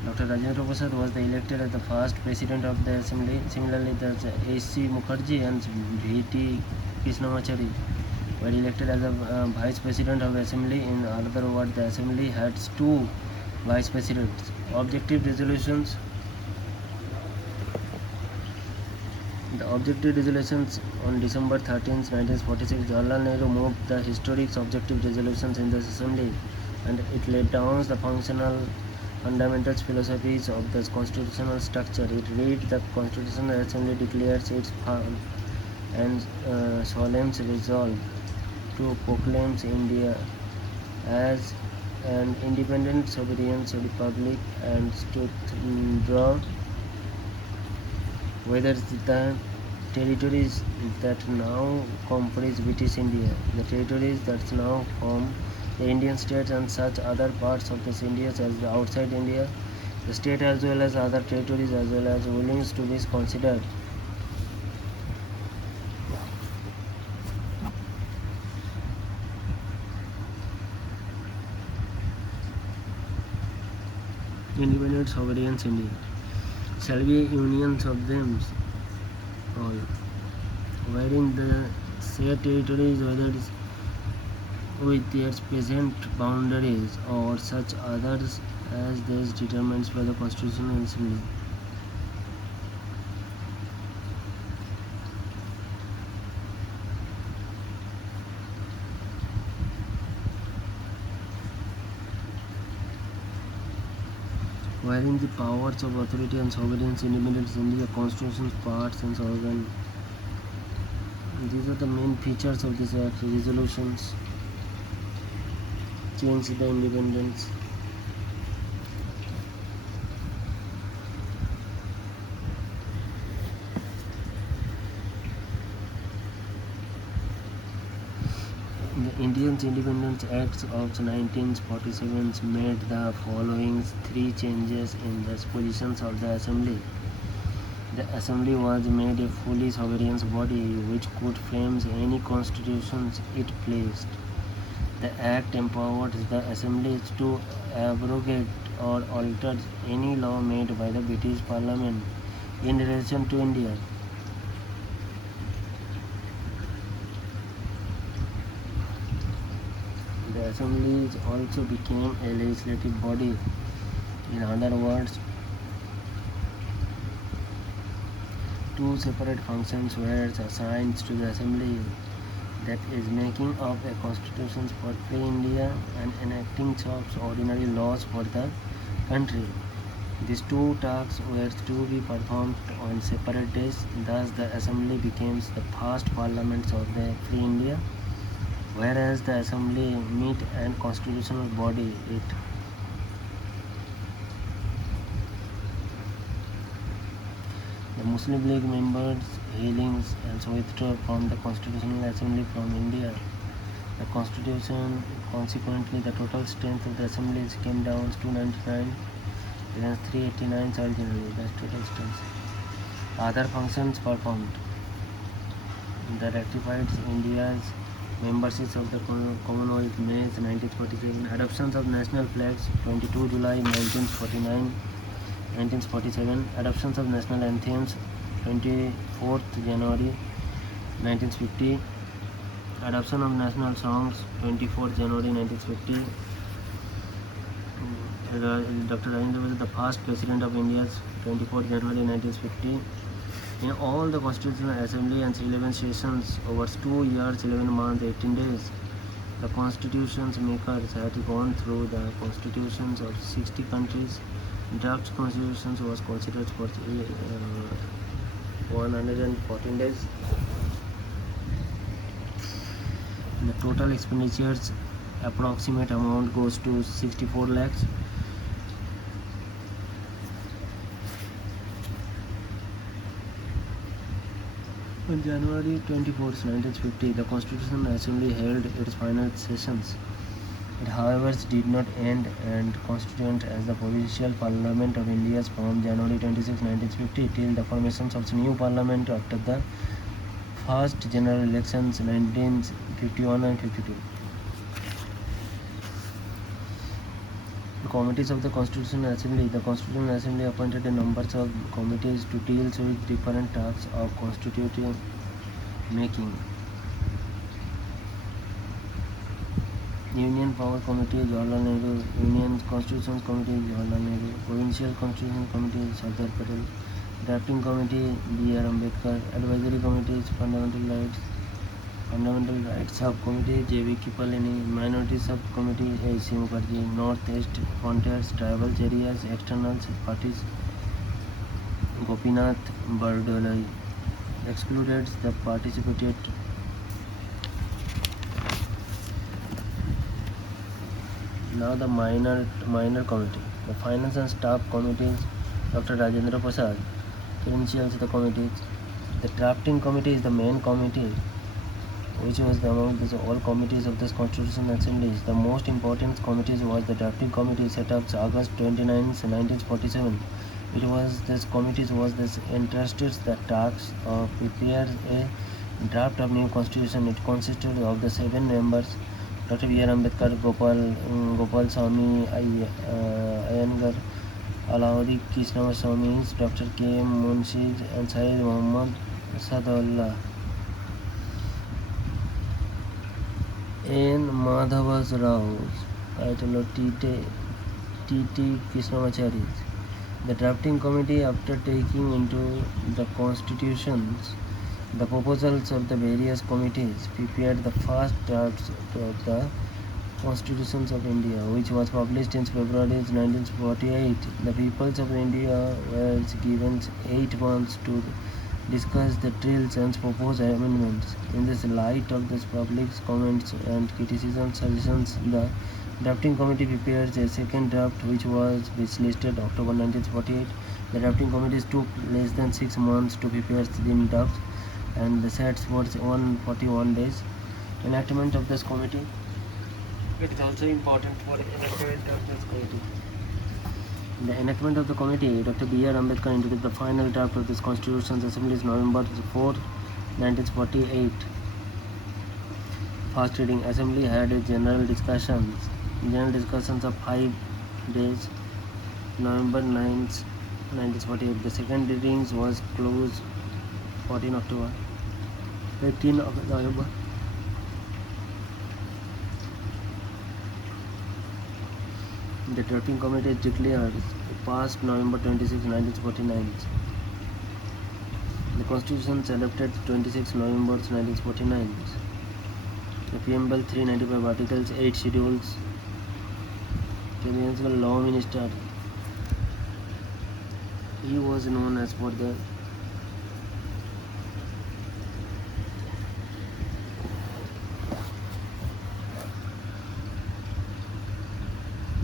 Dr. Rajendra Prasad was elected as the first president of the assembly. Similarly, the A.C. Mukherjee and V.T. Krishnamachari were elected as the vice president of the assembly. In other words, the assembly had two vice presidents. Objective resolutions. The objective resolutions on December 13, 1946, Jawaharlal Nehru moved the historic objective resolutions in the assembly, and it laid down the fundamental philosophies of the constitutional structure. It read the Constitutional Assembly declares its firm and solemn resolve to proclaim India as an independent sovereign republic and to draw whether the territories that now comprise British India, the territories that now form the Indian states and such other parts of this India as the outside India, the state as well as other territories as well as rulings to be considered. Independent sovereign India shall be unions of them all, wherein the said territories, whether with their present boundaries or such others as this determines by the Constitutional Assembly. Wherein the powers of authority and sovereignty, independence in the Constitution's parts and organ. These are the main features of this act. Resolutions change the independence. The Indian Independence Acts of 1947 made the following three changes in the positions of the Assembly. The Assembly was made a fully sovereign body which could frame any constitutions it pleased. The Act empowered the Assembly to abrogate or alter any law made by the British Parliament in relation to India. The Assembly also became a legislative body. In other words, two separate functions were assigned to the Assembly, that is, making up a constitution for free India and enacting of ordinary laws for the country. These two tasks were to be performed on separate days. Thus, the Assembly became the first parliament of the free India, whereas the Assembly meet and constitutional body it. The Muslim League members hailing and withdrew from the Constitutional Assembly from India. The Constitution, consequently, the total strength of the Assembly came down to 299 against 389 originally. That's total strength. Other functions performed. The ratified India's membership of the Commonwealth May 1947. Adoptions of national flags 22 July 1947. Adoptions of national anthems 24th January 1950. Adoption of national songs 24th January 1950. Dr. Rajendra was the first president of India 24th January 1950. In all the Constitutional Assembly and 11 sessions over 2 years, 11 months, 18 days, the constitutions makers had gone through the constitutions of 60 countries. Draft constitutions was considered for 114 days. The total expenditures approximate amount goes to 64 lakhs. On January 24, 1950, the Constitutional Assembly held its final sessions. It, however, did not end and constituent as the Provincial Parliament of India from January 26, 1950 till the formation of the new parliament after the first general elections 1951 and 52. The committees of the Constitutional Assembly. The Constitutional Assembly appointed a number of committees to deal with different tasks of constitutive making. Union Power Committee, Jawaharlal Nehru. Union Constitution Committee, Jawaharlal Nehru. Provincial Constitution Committee, Sardar Patel. Drafting Committee, B.R. Ambedkar. Advisory Committees, Fundamental Rights Subcommittee, J.V.K. Palani. Minority Subcommittee, A.C. Mukherjee. Northeast Frontiers, Tribal Areas, External Parties, Gopinath Bardolai. Excluded the participated. Now the minor committee. The Finance and Staff Committees, Dr. Rajendra Prasad. Credentials of the committees. The Drafting Committee is the main committee, which was among all committees of this Constitutional Assembly. The most important committee was the Drafting Committee, set up August 29, 1947. This committee was entrusted the task of prepare a draft of new constitution. It consisted of the 7 members: Dr. B.R. Ambedkar, Gopal Swami Iyengar, Alauddin Krishnaswamy, Dr. K. M. Munshi, and Syed Muhammad Sadullah. N. Madhavas Rao, title of T.T. Krishnamachari. The Drafting Committee, after taking into the constitutions the proposals of the various committees, prepared the first drafts of the Constitutions of India, which was published in February 1948. The peoples of India were given 8 months to discuss the drills and propose amendments. In this light of this public comments and criticism suggestions, the Drafting Committee prepared a second draft, which was listed October 1948. The Drafting Committee took less than 6 months to prepare the draft, and the sets for 141 days. Enactment of this committee. It is also important for enactment of this committee. The enactment of the committee, Dr. B.R. Ambedkar introduced the final draft of this Constitutional Assembly's November 4, 1948. First reading. Assembly had a general discussions of 5 days, November 9, 1948. The second readings was closed 14 October, 18 of November. The Drafting Committee declared passed November 26, 1949. The Constitution adopted 26 November 1949. The preamble, 395 articles, 8 schedules. Presidential Law Minister. He was known as for the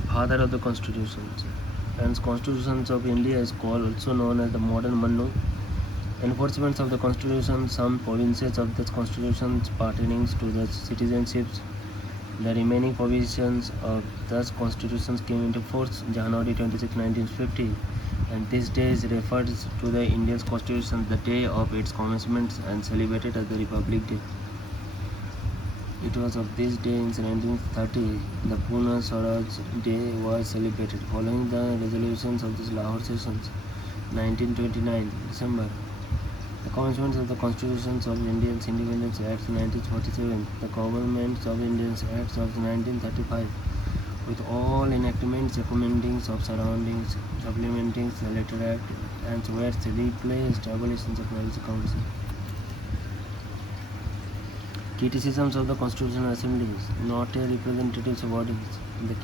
father of the constitutions. Hence, Constitutions of India is called also known as the modern Manu. Enforcements of the Constitution. Some provisions of the Constitutions pertaining to the citizenships. The remaining provisions of those constitutions came into force January 26, 1950, and this day is referred to the Indian Constitution, the day of its commencement, and celebrated as the Republic Day. It was of this day in 1930 the Pune Swaraj Day was celebrated, following the resolutions of the Lahore Sessions, 1929 December. The commencement of the Constitutions of India's Independence Act 1947, the Government of India's Acts of 1935, with all enactments, recommendings of surroundings, supplementing the latter act, and were replaced abolitions of Privacy Council. Criticisms of the Constitutional Assemblies, not a representative body. The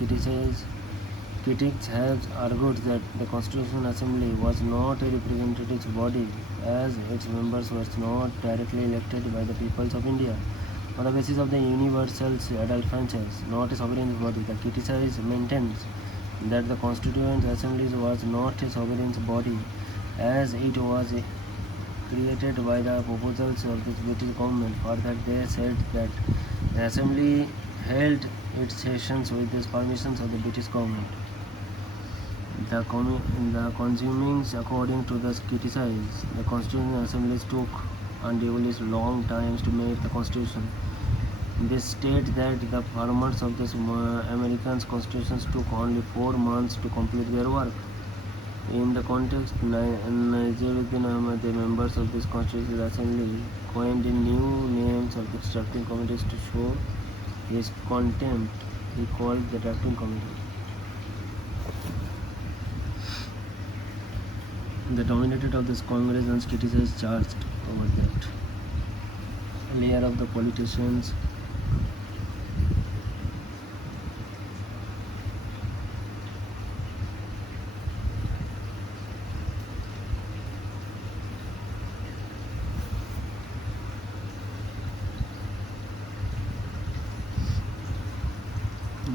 critics have argued that the Constitutional Assembly was not a representative body, as its members were not directly elected by the peoples of India on the basis of the universal adult franchise, not a sovereign body. The critics maintains that the Constituent Assembly was not a sovereign body, as it was created by the proposals of the British government. Further, they said that the Assembly held its sessions with the permissions of the British government. The consumings, according to the criticized, the Constitutional Assemblies took unduly long times to make the Constitution. They state that the farmers of the American constitutions took only 4 months to complete their work. In the context, Naziruddin Ahmad, the members of this Constitutional Assembly, coined new names of the drafting committees to show his contempt. He called the drafting committee the dominated of this Congress and criticized charged over that layer of the politicians.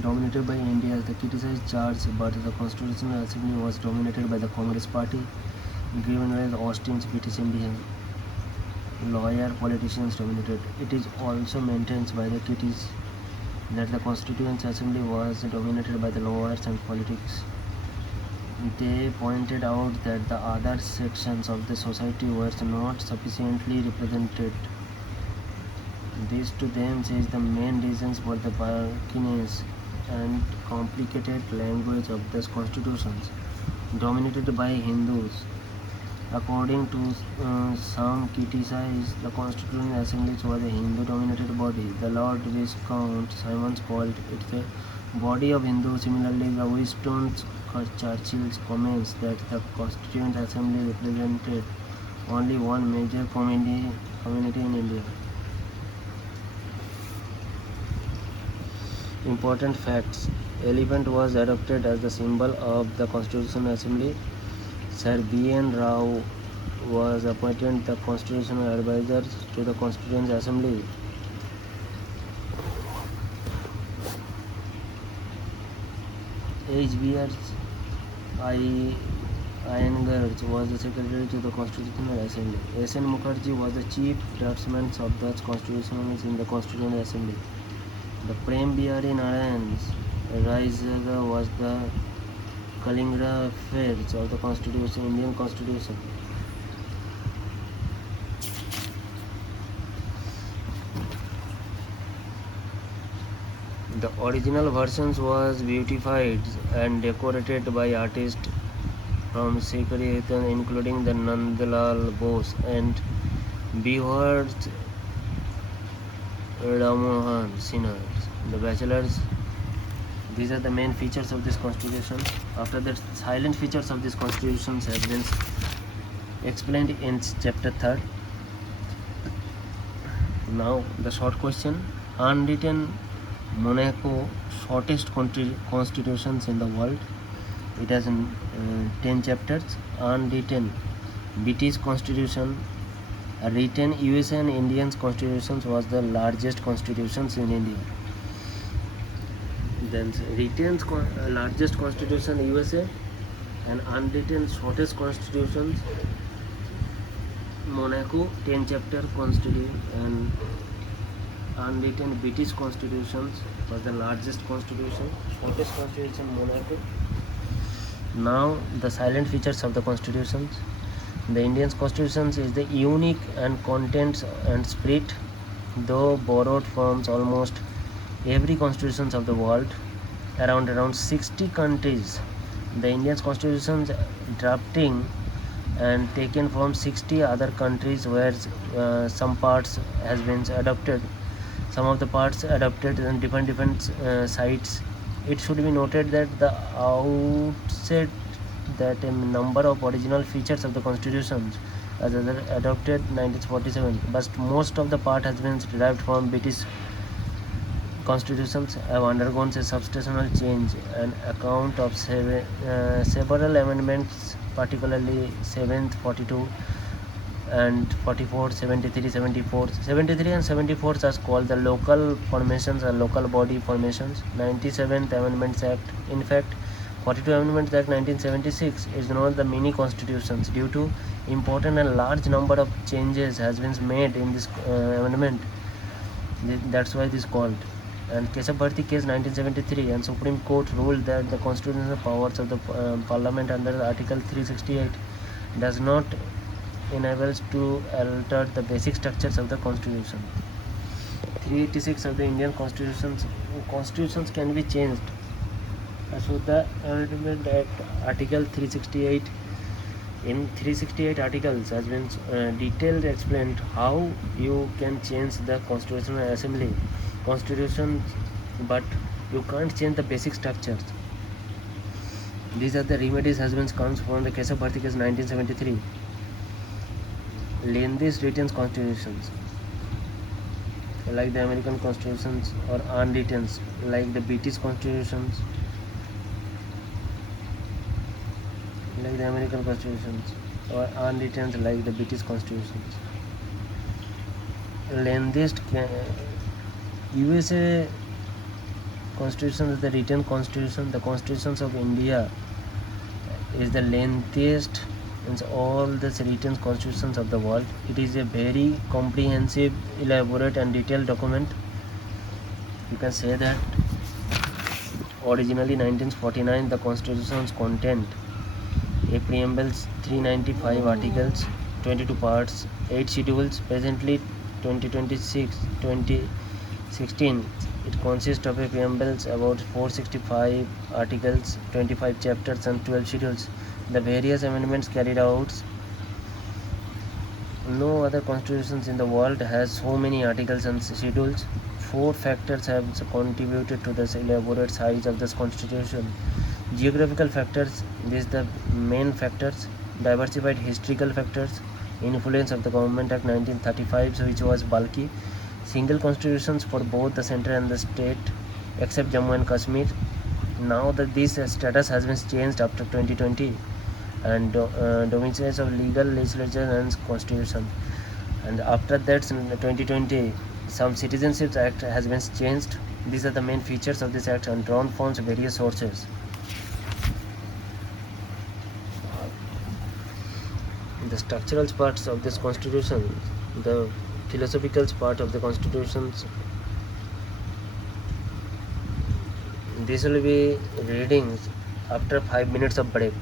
Dominated by India as the criticized charge, but the Constitutional Assembly was dominated by the Congress Party, given as Austin's British Indian lawyer politicians dominated. It is also maintained by the critics that the Constituent Assembly was dominated by the lawyers and politics. They pointed out that the other sections of the society were not sufficiently represented. This to them is the main reasons for the murkiness and complicated language of the constitutions, dominated by Hindus. According to some criticized, the Constitutional Assembly was a Hindu-dominated body. The Lord Viscount Simons called it a body of Hindus. Similarly, the Winston Churchill's comments that the Constituent Assembly represented only one major community in India. Important facts. Elephant was adopted as the symbol of the Constitutional Assembly. Sir B.N. Rao was appointed the constitutional advisor to the Constituent Assembly. H.B.R. Iyengar was the secretary to the Constitutional Assembly. S.N. Mukherjee was the chief draftsman of the constitutions in the Constituent Assembly. The Prem Bihari Narayan's Raizaga was the Kalingra Affairs of the Constitution, Indian Constitution. The original versions was beautified and decorated by artists from Secretariat, including the Nandlal Bose and Behavar's Ramohan Sinha. The bachelors. These are the main features of this constitution. After that, silent features of this constitution have been explained in chapter 3rd. Now the short question: unwritten Monaco, shortest constitutions in the world. It has 10 chapters. Unwritten British Constitution. Written USA and Indian constitutions was the largest constitutions in India. Then written largest constitution USA and unwritten shortest constitutions Monaco 10 chapter constitution, and unwritten British constitutions was the largest constitution, shortest constitution Monaco. Now the silent features of the constitutions. The Indian constitutions is the unique and contents and spirit, though borrowed from almost every constitutions of the world, around 60 countries. The Indian constitutions drafting and taken from 60 other countries, where some parts has been adopted, some of the parts adopted in different sites. It should be noted that the outset that a number of original features of the constitutions as adopted 1947, but most of the part has been derived from British constitutions have undergone a substantial change. An account of several amendments, particularly 7th, 42 and 44, 73, 74. 73 and 74 are called the local formations or local body formations. 97th Amendments Act. In fact, 42 Amendments Act 1976 is known as the mini constitutions due to important and large number of changes has been made in this amendment. That's why it is called. And Kesabharti case 1973, and Supreme Court ruled that the constitutional powers of the Parliament under Article 368 does not enable to alter the basic structures of the Constitution. 386 of the Indian constitutions can be changed. So the Amendment Act Article 368, in 368 articles has been detailed explained how you can change the Constitutional Assembly Constitution, but you can't change the basic structures. These are the remedies has been comes from the Kesabharti case 1973. Lengthy written constitutions like the American constitutions, or unwritten like the British constitutions, like the American constitutions, or unwritten like the British constitutions. Lengthiest USA constitution is the written constitution. The constitutions of India is the lengthiest in all the written constitutions of the world. It is a very comprehensive, elaborate and detailed document. You can say that originally 1949 the constitution's content a preamble, 395 articles, 22 parts, 8 schedules. Presently 2016 it consists of a preambles about 465 articles, 25 chapters and 12 schedules. The various amendments carried out. No other constitutions in the world has so many articles and schedules. 4 factors have contributed to the elaborate size of this constitution. Geographical factors, these are the main factors. Diversified historical factors, influence of the Government Act 1935, which was bulky. Single constitutions for both the center and the state, except Jammu and Kashmir. Now that this status has been changed after 2020, and domiciles of legal legislature and constitution. And after that, in 2020, some Citizenship Act has been changed. These are the main features of this act, and drawn from various sources. The structural parts of this constitution, the philosophical part of the constitutions, this will be reading after 5 minutes of break.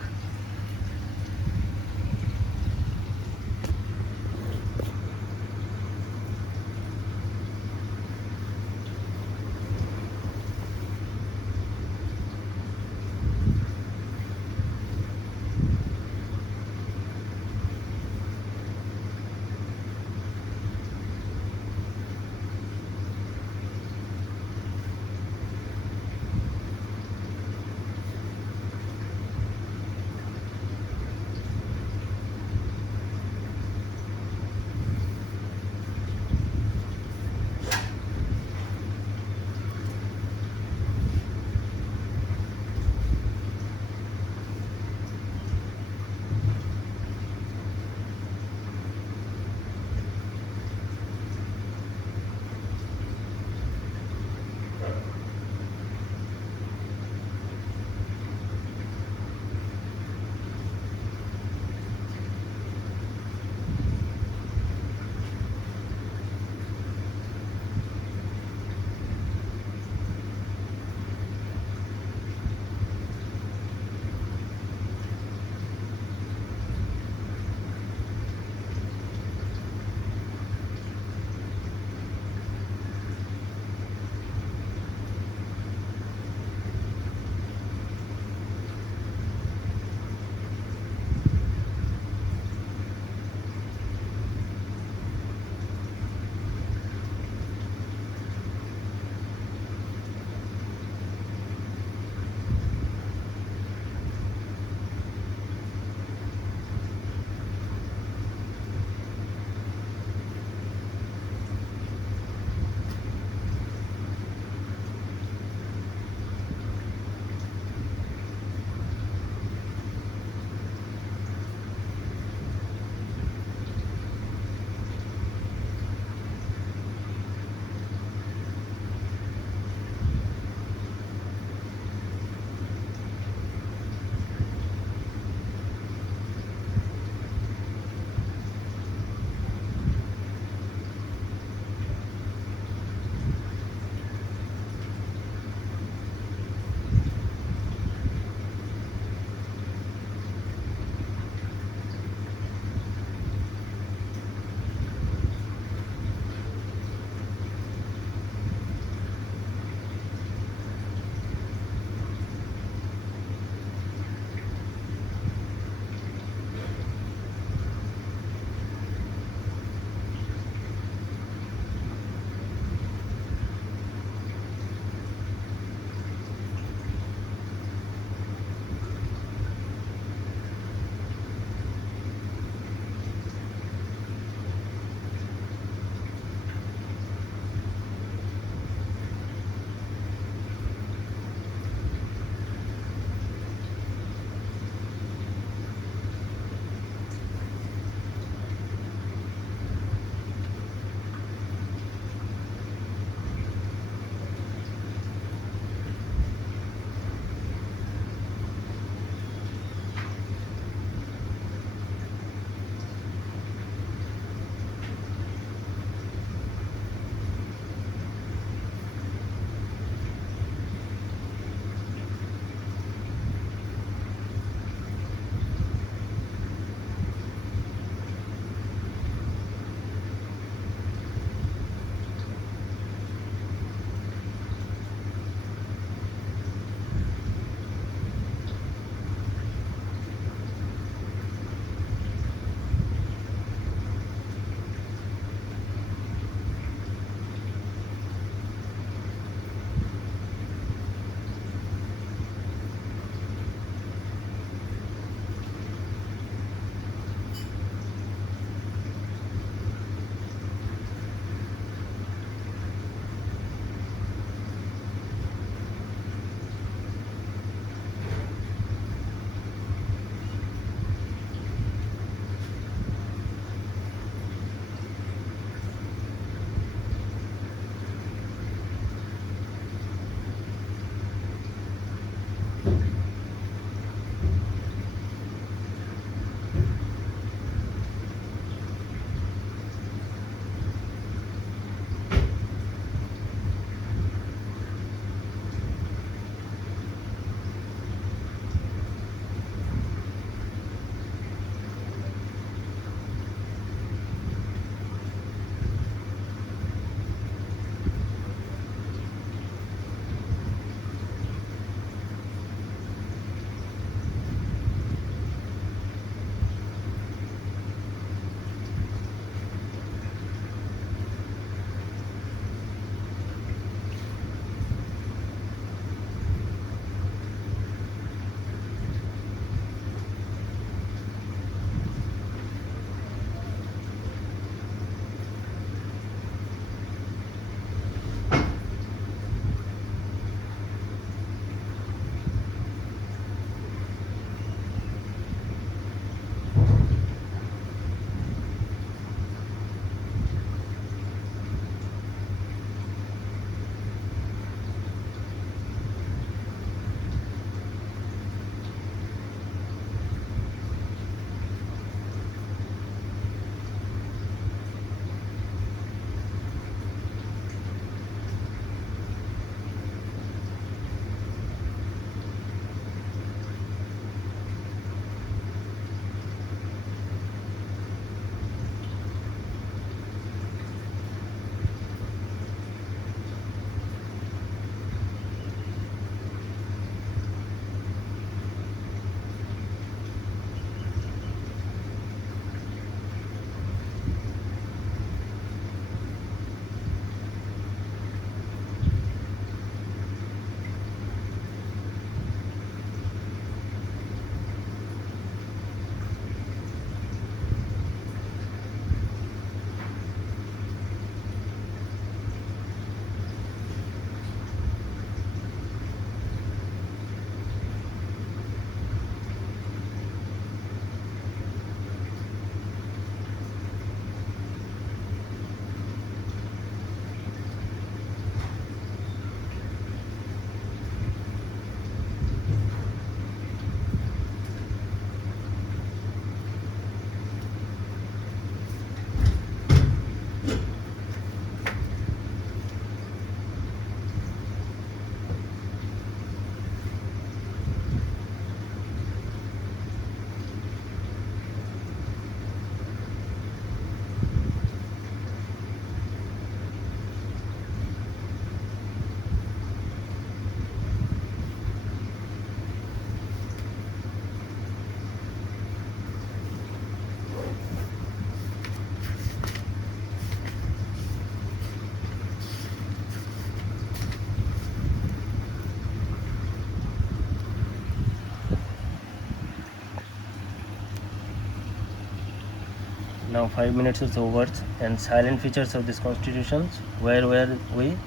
Now 5 minutes is over. And silent features of this constitution. Where were we?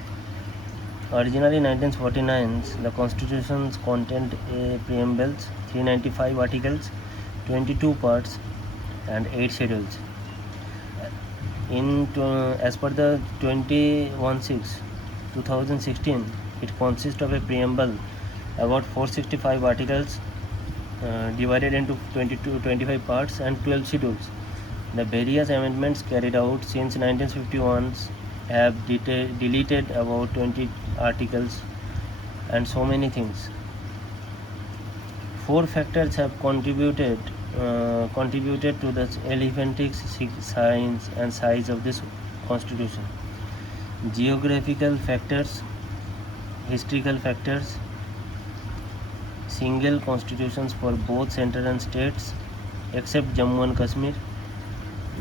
Originally 1949, the constitution contained a preamble, 395 articles, 22 parts, and 8 schedules. As per the 2016, it consists of a preamble about 465 articles divided into 25 parts and 12 schedules. The various amendments carried out since 1951 have deleted about 20 articles and so many things. 4 factors have contributed to the elephantine size and size of this constitution: geographical factors, historical factors, single constitutions for both central and states except Jammu and Kashmir,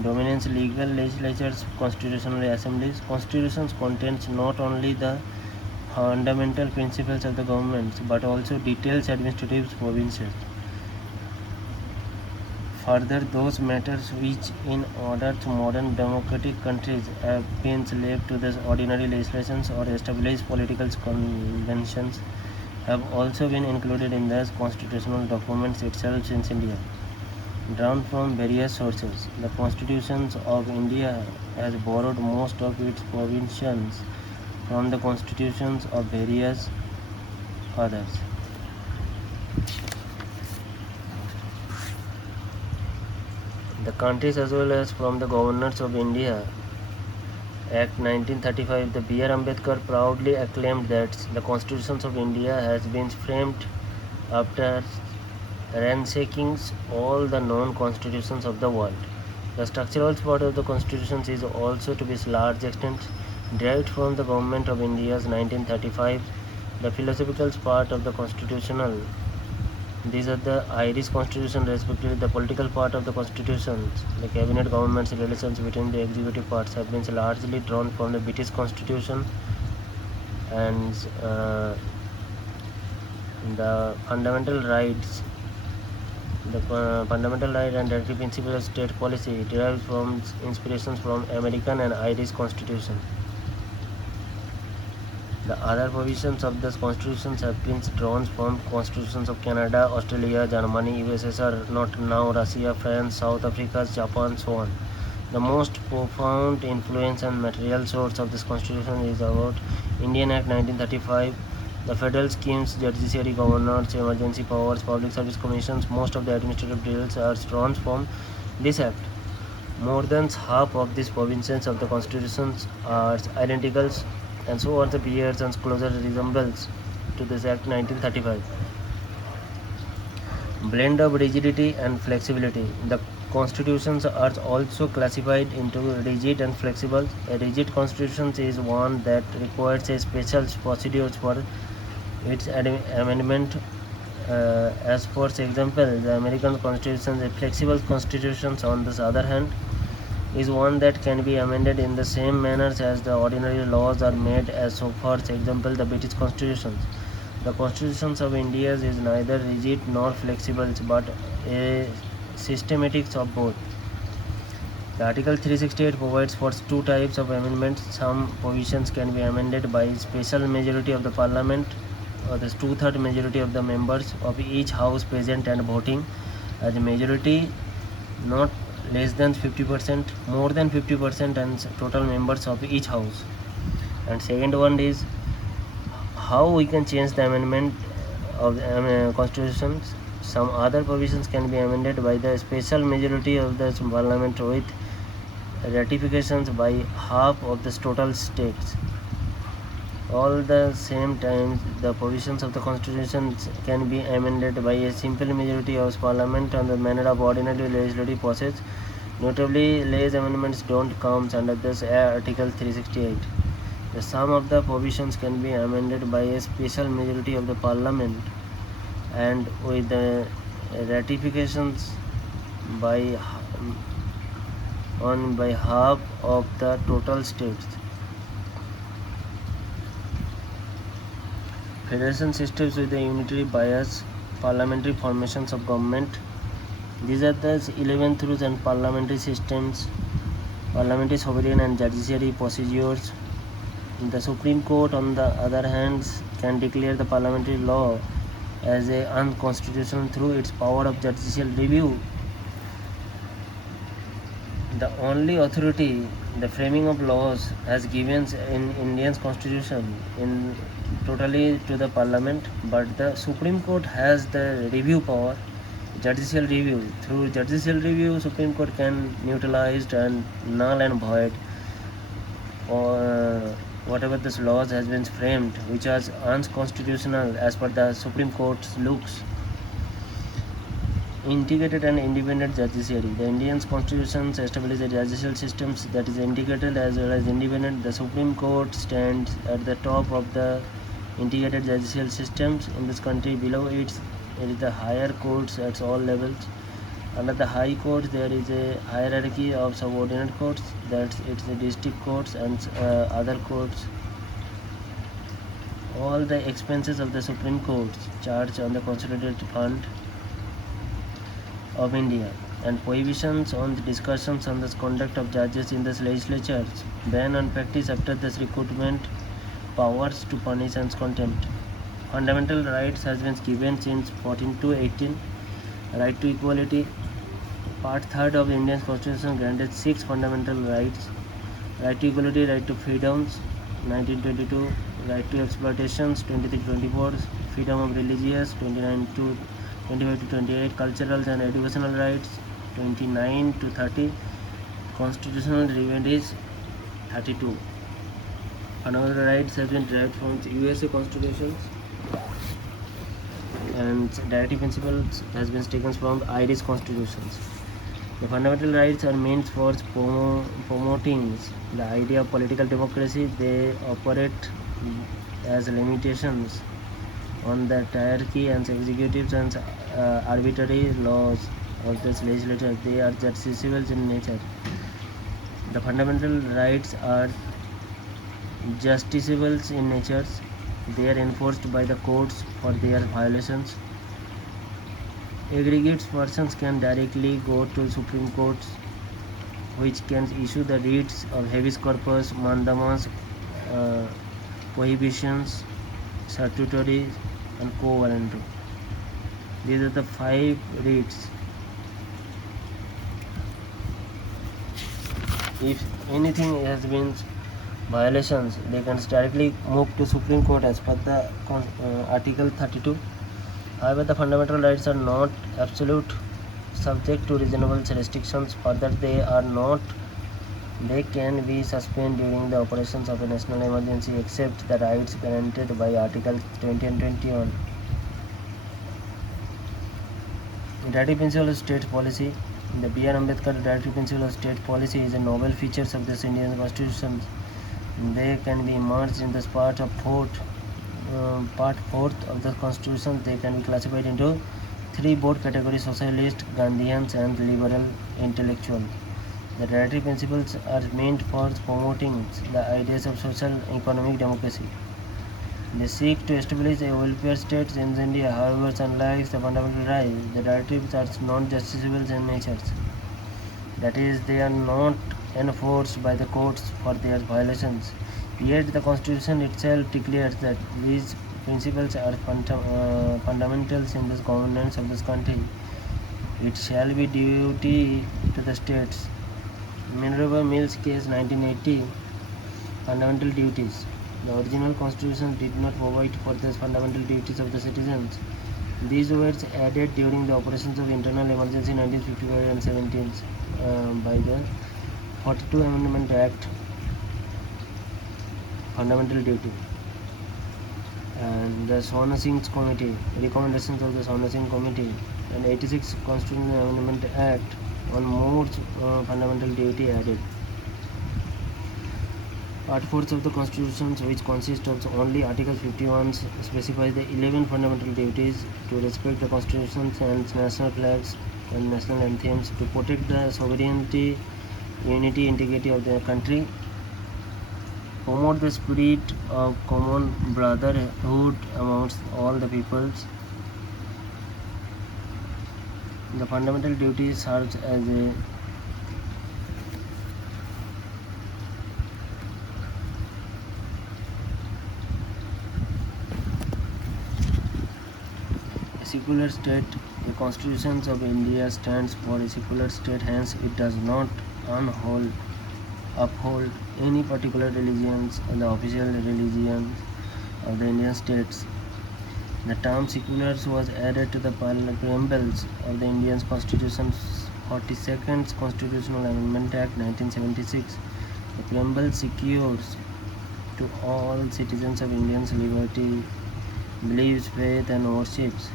dominance legal legislatures, constitutional assemblies. Constitutions contains not only the fundamental principles of the governments but also details administrative provisions. Further, those matters which in other modern democratic countries have been left to the ordinary legislations or established political conventions have also been included in the constitutional documents itself since India. Drawn from various sources, the constitutions of India has borrowed most of its provisions from the constitutions of various others. The countries as well as from the governors of India. Act 1935, the B.R. Ambedkar proudly acclaimed that the constitutions of India has been framed after ransacking all the known constitutions of the world. The structural part of the constitutions is also to be large extent derived from the government of India's 1935. The philosophical part of the constitutional, these are the Irish constitution respectively. The political part of the constitution, the cabinet government's relations between the executive parts have been largely drawn from the British constitution, and the fundamental rights, fundamental right and directive principle of state policy derived from inspirations from American and Irish constitution. The other provisions of the constitutions have been drawn from constitutions of Canada, Australia, Germany, USSR, not now Russia, France, South Africa, Japan, so on. The most profound influence and material source of this constitution is about Indian Act 1935. The federal schemes, judiciary, governors, emergency powers, public service commissions, most of the administrative details are drawn from this act. More than half of these provisions of the constitutions are identical, and so are the periods and closer resemblance to this Act 1935. Blend of rigidity and flexibility. The constitutions are also classified into rigid and flexible. A rigid constitution is one that requires a special procedure for its amendment. As for example, the American Constitution. A flexible constitution, on the other hand, is one that can be amended in the same manner as the ordinary laws are made. As so, for example, the British Constitution. The constitutions of India is neither rigid nor flexible but a systematic of both. The Article 368 provides for 2 types of amendments. Some provisions can be amended by special majority of the Parliament, or the 2/3 majority of the members of each house present and voting, as a majority not less than 50%, more than 50%, and total members of each house. And second one is how we can change the amendment of the constitutions. Some other provisions can be amended by the special majority of the Parliament with ratifications by half of the total states. All the same time, the provisions of the constitution can be amended by a simple majority of Parliament on the manner of ordinary legislative process. Notably, less amendments don't come under this Article 368. The sum of the provisions can be amended by a special majority of the Parliament and with the ratifications by half of the total states. Federation systems with a unitary bias, parliamentary formations of government, These are the 11 rules and parliamentary systems, parliamentary sovereign and judiciary procedures. The Supreme Court, on the other hand, can declare the parliamentary law as unconstitutional through its power of judicial review. The only authority the framing of laws has given in Indian constitution in totally to the parliament, but the Supreme Court has the review power, judicial review. Through judicial review, Supreme Court can neutralize and null and void or whatever this laws has been framed which is unconstitutional as per the Supreme Court's looks. Integrated and independent judiciary. The Indian constitution establishes a judicial system that is integrated as well as independent. The Supreme Court stands at the top of the integrated judicial systems in this country. Below it is the higher courts at all levels. Under the high courts, there is a hierarchy of subordinate courts. That's it's the district courts and other courts. All the expenses of the Supreme Court charged on the Consolidated Fund of India, and prohibitions on the discussions on the conduct of judges in the legislatures, ban on practice after this recruitment, powers to punish and contempt. Fundamental rights has been given since 14 to 18. Right to equality. Part 3rd of the Indian Constitution granted 6 fundamental rights. Right to equality, right to freedoms, 1922. Right to exploitations, 23-24. Freedom of religious, 29 to 25 to 28. Cultural and educational rights, 29 to 30. Constitutional remedies, 32. Another rights have been derived from the USA Constitution, and directive principles has been taken from Irish constitutions. The fundamental rights are meant for promoting the idea of political democracy. They operate as limitations on the hierarchy and executives and arbitrary laws of this legislature. They are justiciable in nature. The fundamental rights are justiciable in nature. They are enforced by the courts for their violations. Aggregate persons can directly go to Supreme Courts, which can issue the writs of habeas corpus, mandamus, prohibitions, certiorari, and quo warranto. These are the 5 writs. If anything has been violations, they can directly move to Supreme Court as per the Article 32. However, the fundamental rights are not absolute, subject to reasonable restrictions. Further, they can be suspended during the operations of a national emergency except the rights granted by Article 20 and 21. Directive principle of state policy. The B.R. Ambedkar directive principle of state policy is a novel feature of this Indian Constitution. They can be merged in this part 4th of the Constitution. They can be classified into 3 broad categories: socialist, Gandhians, and liberal intellectual. The directive principles are meant for promoting the ideas of social and economic democracy. They seek to establish a welfare state in India. However, unlike the fundamental rights, the directives are not justiciable in nature. That is, they are not enforced by the courts for their violations. Yet, the Constitution itself declares that these principles are fundamental in the governance of this country. It shall be duty to the states. Minerva Mills case 1980. Fundamental duties. The original Constitution did not provide for the fundamental duties of the citizens. These were added during the operations of internal emergency 1955 and 17 by the 42 Amendment Act. Fundamental duty. And the Swana Singh's Committee, recommendations of the Swana Singh Committee, and 86 Constitutional Amendment Act on more fundamental duty added. Part 4 of the Constitution, which consists of only Article 51, specifies the 11 fundamental duties: to respect the Constitution and national flags and national anthems, to protect the sovereignty, unity, integrity of the country, promote the spirit of common brotherhood amongst all the peoples, The fundamental duty serves as a secular state. The Constitution of India stands for a secular state, hence it does not uphold any particular religions or the official religions of the Indian states. The term seculars was added to the preambles of the Indian Constitution's 42nd Constitutional Amendment Act 1976. The preamble secures to all citizens of Indians liberty, beliefs, faith and worships.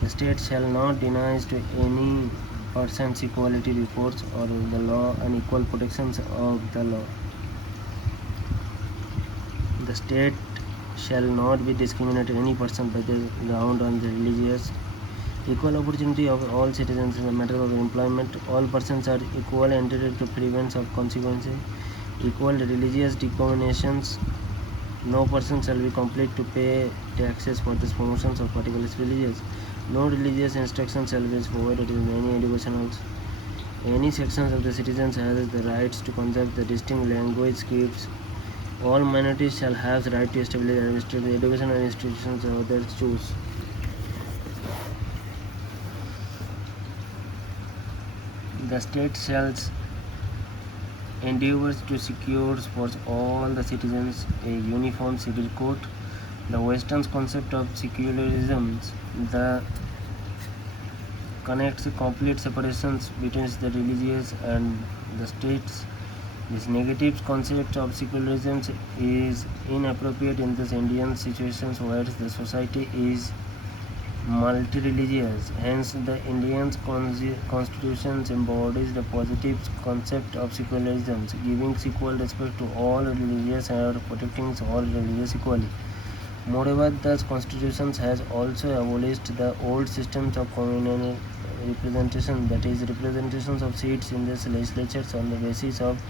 The state shall not deny to any persons equality before or the law and equal protections of the law. The state shall not be discriminate any person by the ground on the religious. Equal opportunity of all citizens in the matter of employment. All persons are equal entitled to prevent of consequences. Equal religious denominations. No person shall be compelled to pay taxes for the promotions of particular religions. No religious instruction shall be provided in any educational. Any sections of the citizens has the rights to conserve the distinct language scripts. All minorities shall have the right to establish administrative educational institutions of their choose. The state shall endeavors to secure for all the citizens a uniform civil code. The Western concept of secularism, the connects complete separations between the religious and the states. This negative concept of secularism is inappropriate in this Indian situations where the society is multi-religious. Hence, the Indian constitution embodies the positive concept of secularism, giving equal respect to all religions and protecting all religions equally. Moreover, the constitution has also abolished the old systems of communal representation, that is, representations of seats in the legislatures on the basis of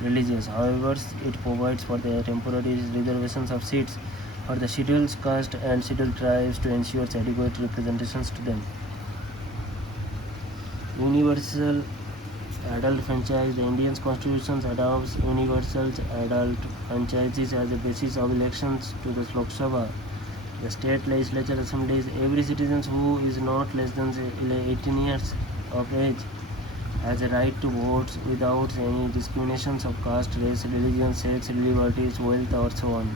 religious. However, it provides for the temporary reservations of seats for the scheduled caste and scheduled tribes to ensure adequate representations to them. Universal adult franchise. The Indian Constitution adopts universal adult franchises as a basis of elections to the Lok Sabha. The state legislature assemblies. Every citizen who is not less than 18 years of age has a right to vote without any discriminations of caste, race, religion, sex, liberties, wealth, or so on.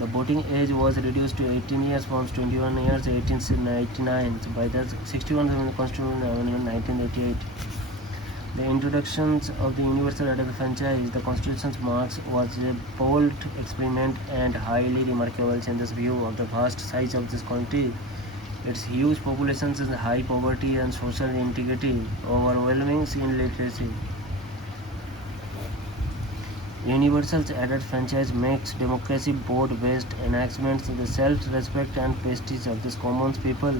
The voting age was reduced to 18 years from 21 years in 1899 by the 61st Constitutional Amendment 1988. The introduction of the universal adult franchise, the Constitution's marks, was a bold experiment and highly remarkable in this view of the vast size of this country, its huge populations, high poverty and social integrity, overwhelming illiteracy. Universal adult franchise makes democracy board-based enactments the self-respect and prestige of this common people.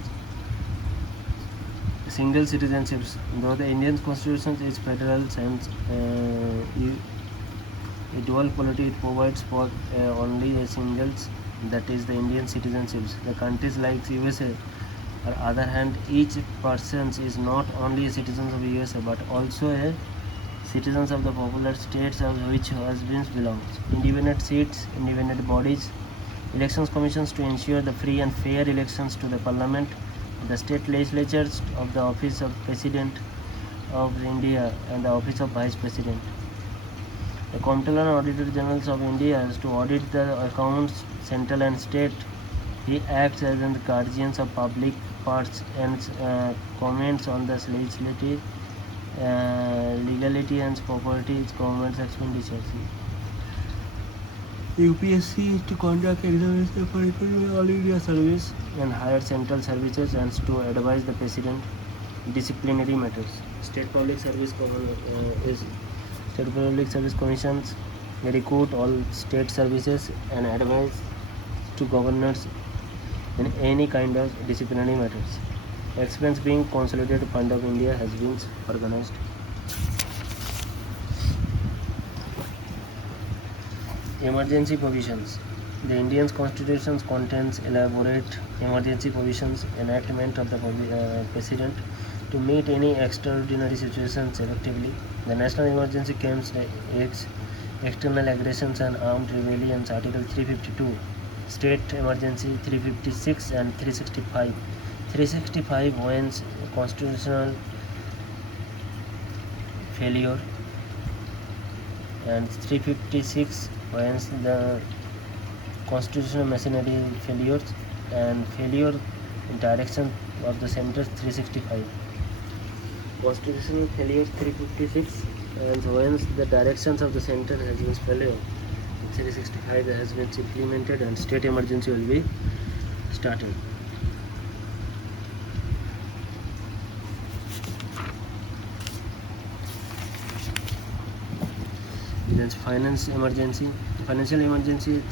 Single citizenships. Though the Indian Constitution is federal and a dual polity, it provides for only a singles, that is the Indian citizenships. The countries like USA, on the other hand, each person is not only a citizen of USA but also a citizens of the popular states of which husbands belongs. Independent seats, independent bodies, elections commissions to ensure the free and fair elections to the parliament, the state legislatures of the office of President of India and the office of Vice President. The Comptroller and Auditor Generals of India is to audit the accounts, central and state. He acts as the guardians of public parts and comments on the legislative legality and property government's expenditures. UPSC is to conduct examination for all India service and higher central services and to advise the president disciplinary matters. State Public Service Commissions recruit all state services and advise to governors in any kind of disciplinary matters. Expense being Consolidated Fund of India has been organized. Emergency provisions. The Indian Constitution contains elaborate emergency provisions enactment of the President to meet any extraordinary situations effectively. The national emergency comes its external aggressions and armed rebellions, Article 352, state emergency 356 and 365. 365 when constitutional failure, and 356 when the constitutional machinery failures, and failure in direction of the center 365. Constitutional failure 356, and when the directions of the center has been failure 365 has been implemented and state emergency will be started. Then financial emergency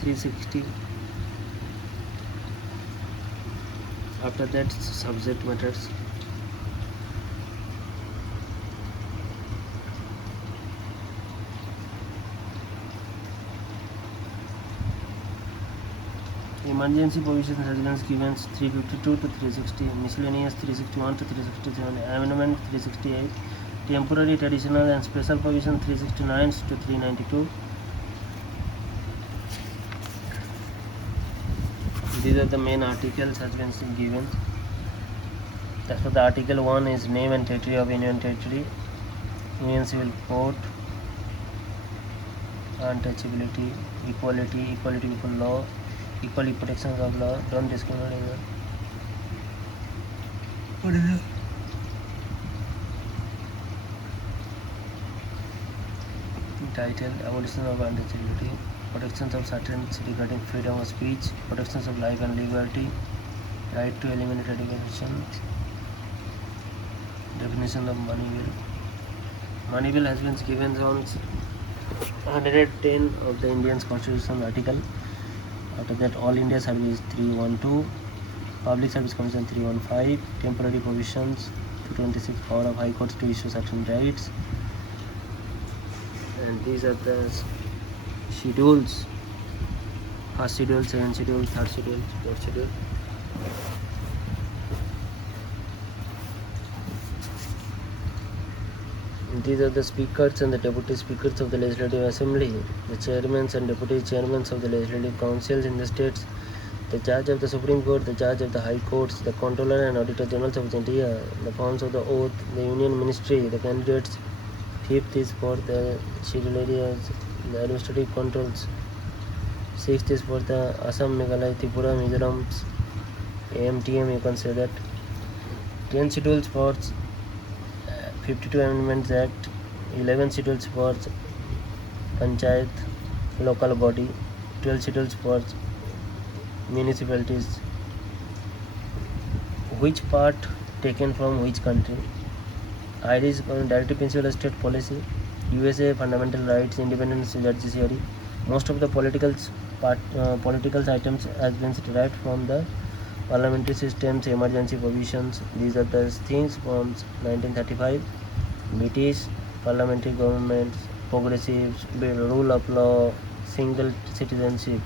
360. After that, subject matters. Emergency provisions has been given 352 to 360, miscellaneous 361 to 367, amendment 368, temporary, traditional and special provision 369 to 392. These are the main articles has been given. As for the Article 1 is name and territory of Union Territory, Union Civil Code, untouchability, equality before law, equal protection of law, don't discriminate anyone. What is it? Title: Abolition of untouchability, protections of certain regarding freedom of speech, protections of life and liberty, right to eliminate radicalization, definition of money bill. Money bill has been given on 110 of the Indian Constitution article. After that, All India Service 312, Public Service Commission 315, temporary provisions 226, power of High Courts to issue certain rights. And these are the schedules: first schedule, second schedule, third schedule, fourth schedule. And these are the speakers and the deputy speakers of the Legislative Assembly, the chairmen and deputy chairmen of the Legislative Councils in the states, the judge of the Supreme Court, the judge of the High Courts, the Controller and Auditor General of India, the forms of the oath, the Union Ministry, the candidates. Fifth is for the scheduled areas, the administrative controls. Sixth is for the Assam, Meghalaya, Tripura, Mizoram, AMTM, you can say that. 10 schedules for 52 Amendments Act, 11 schedules for Panchayat, local body, 12 schedules for municipalities. Which part taken from which country? Irish Directive Principle of State Policy, USA Fundamental Rights, Independence Judiciary. Most of the political items has been derived from the parliamentary systems, emergency provisions. These are the things from 1935. British parliamentary governments, progressives, rule of law, single citizenship.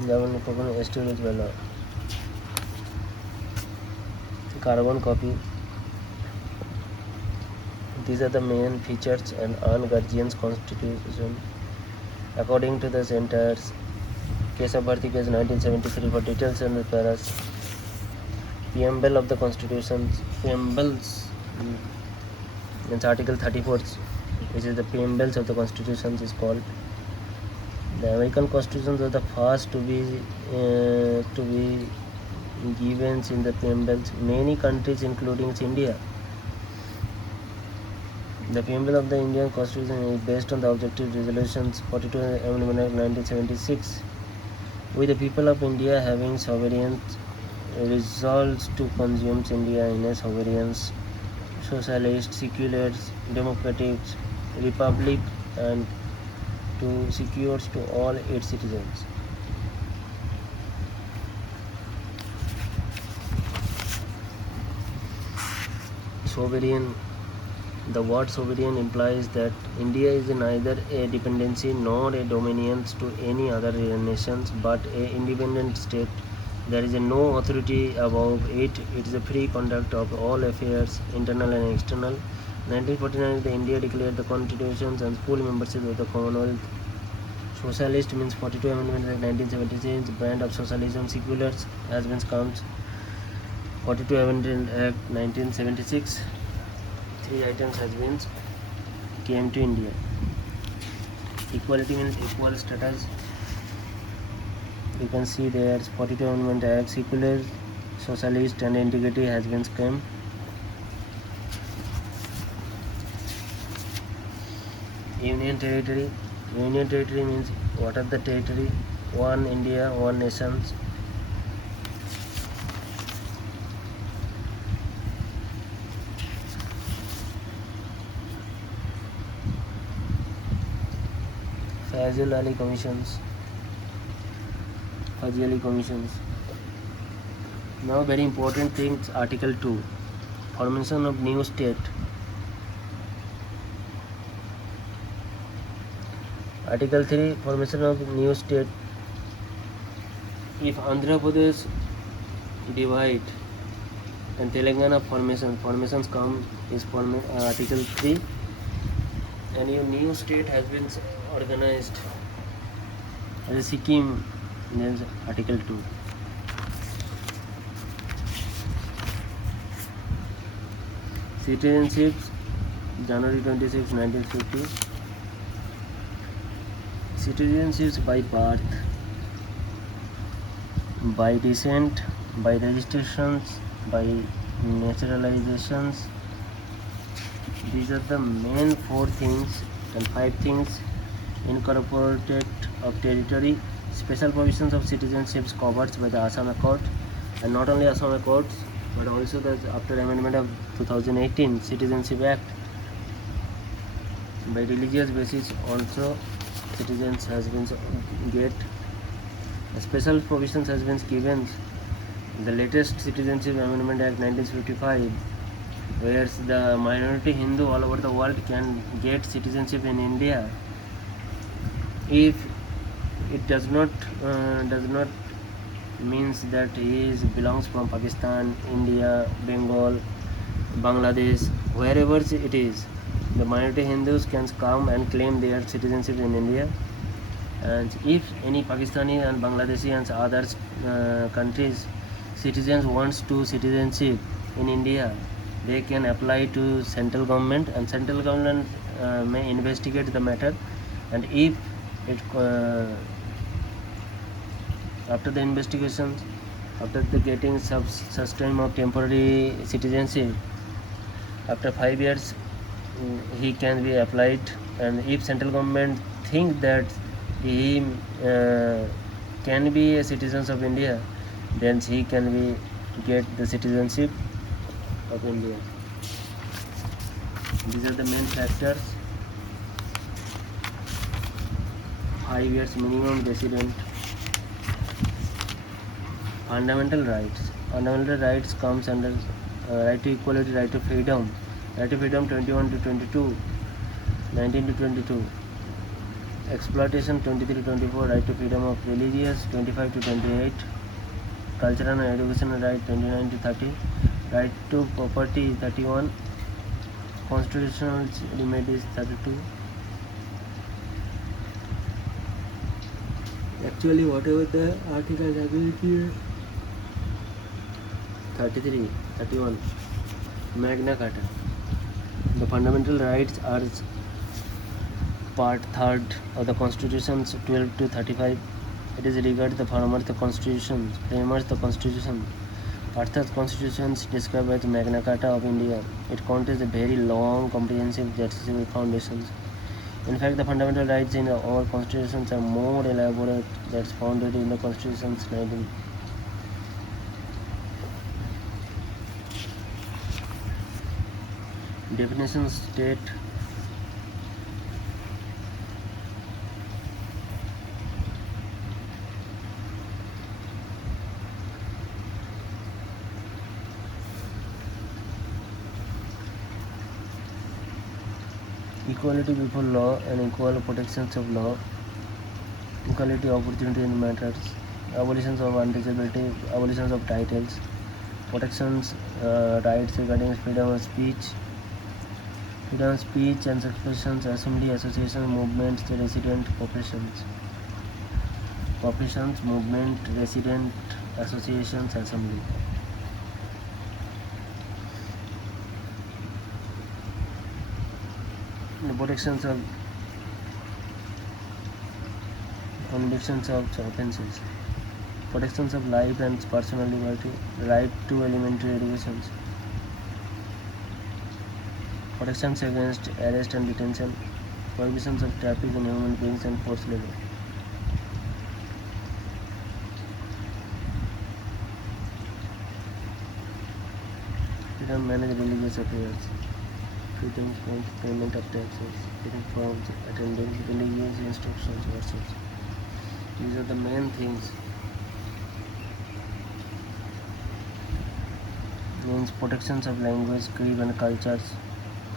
Established by law. Carbon copy. These are the main features and Guardian's Constitution. According to the centers, case of birth is 1973 for details and the paras. Preamble of the Constitution. Preambles means Article 34, which is the preambles of the Constitution is called. The American Constitutions are the first to be given in the preambles. Many countries, including India. The preamble of the Indian Constitution is based on the objective resolutions 42 Amendment Act 1976. We the people of India having sovereign resolves to consume India in a sovereign, socialist, secular, democratic republic and to secure to all its citizens. Sovereign. The word sovereign implies that India is neither a dependency nor a dominion to any other nations, but an independent state There is no authority above it. It is a free conduct of all affairs, internal and external. 1949, India declared the constitutions and full membership of the Commonwealth. Socialist means 42 Amendment Act 1976. Brand of socialism, seculars has been counts. 42 Amendment Act 1976. 3 items has been came to India. Equality means equal status. You can see there 42 Amendment Act, secular, socialist and integrity has been came. Union territory. Union territory means what are the territory? One India, one nation. Fazil Ali commissions. Fazil Ali commissions. Now very important things, Article 2. Formation of new state. Article 3. Formation of new state. If Andhra Pradesh divide and Telangana formations come is Article 3, and your new state has been organized as a Sikkim, then Article 2. Citizenship, January 26, 1950. Citizenships by birth, by descent, by registrations, by naturalizations. These are the main 4 things and 5 things incorporated of territory. Special provisions of citizenships covered by the Assam Accord, and not only Assam Accords but also the after amendment of 2018 Citizenship Act. By religious basis also citizens has been get special provisions has been given. The latest Citizenship Amendment Act 1955, where the minority Hindu all over the world can get citizenship in India if it does not means that he belongs from Pakistan, India, Bengal, Bangladesh, wherever it is. The minority Hindus can come and claim their citizenship in India, and if any Pakistani and Bangladeshi and other countries citizens wants to citizenship in India, they can apply to central government, and central government may investigate the matter, and if it after the investigation, after the getting such time of temporary citizenship, after 5 years he can be applied, and if central government think that he can be a citizen of India, then he can be get the citizenship of India. These are the main factors. 5 years minimum resident. Fundamental rights. Fundamental rights comes under right to equality, right to freedom. Right to freedom 21 to 22, 19 to 22. Exploitation 23 to 24. Right to freedom of religious 25 to 28. Cultural and educational right 29 to 30. Right to property 31. Constitutional remedies 32. Actually whatever the articles have been here, 33, 31. Magna Carta. The fundamental rights are part 3rd of the Constitution's 12 to 35. It is regarded the framers the Constitution, framers the Constitution. Part 3rd Constitution is described as Magna Carta of India. It contains a very long, comprehensive justiciable foundations. In fact, the fundamental rights in our constitutions are more elaborate that's founded in the Constitution's 19. Definition state. Equality before law and equal protections of law. Equality opportunity in matters. abolitions of untouchability, abolitions of titles, protections, rights regarding freedom of speech and expressions, assembly, association, movements, resident, professions, movement, resident, associations, assembly. The protections of convictions of offences, protections of life and personal liberty, right to elementary education, protections against arrest and detention, prohibitions of traffic in human beings and forced labor. Freedom manage religious affairs, freedom from payment of taxes, freedom from attending religious instructions, workshops. These are the main things. Means protections of language, creed and cultures,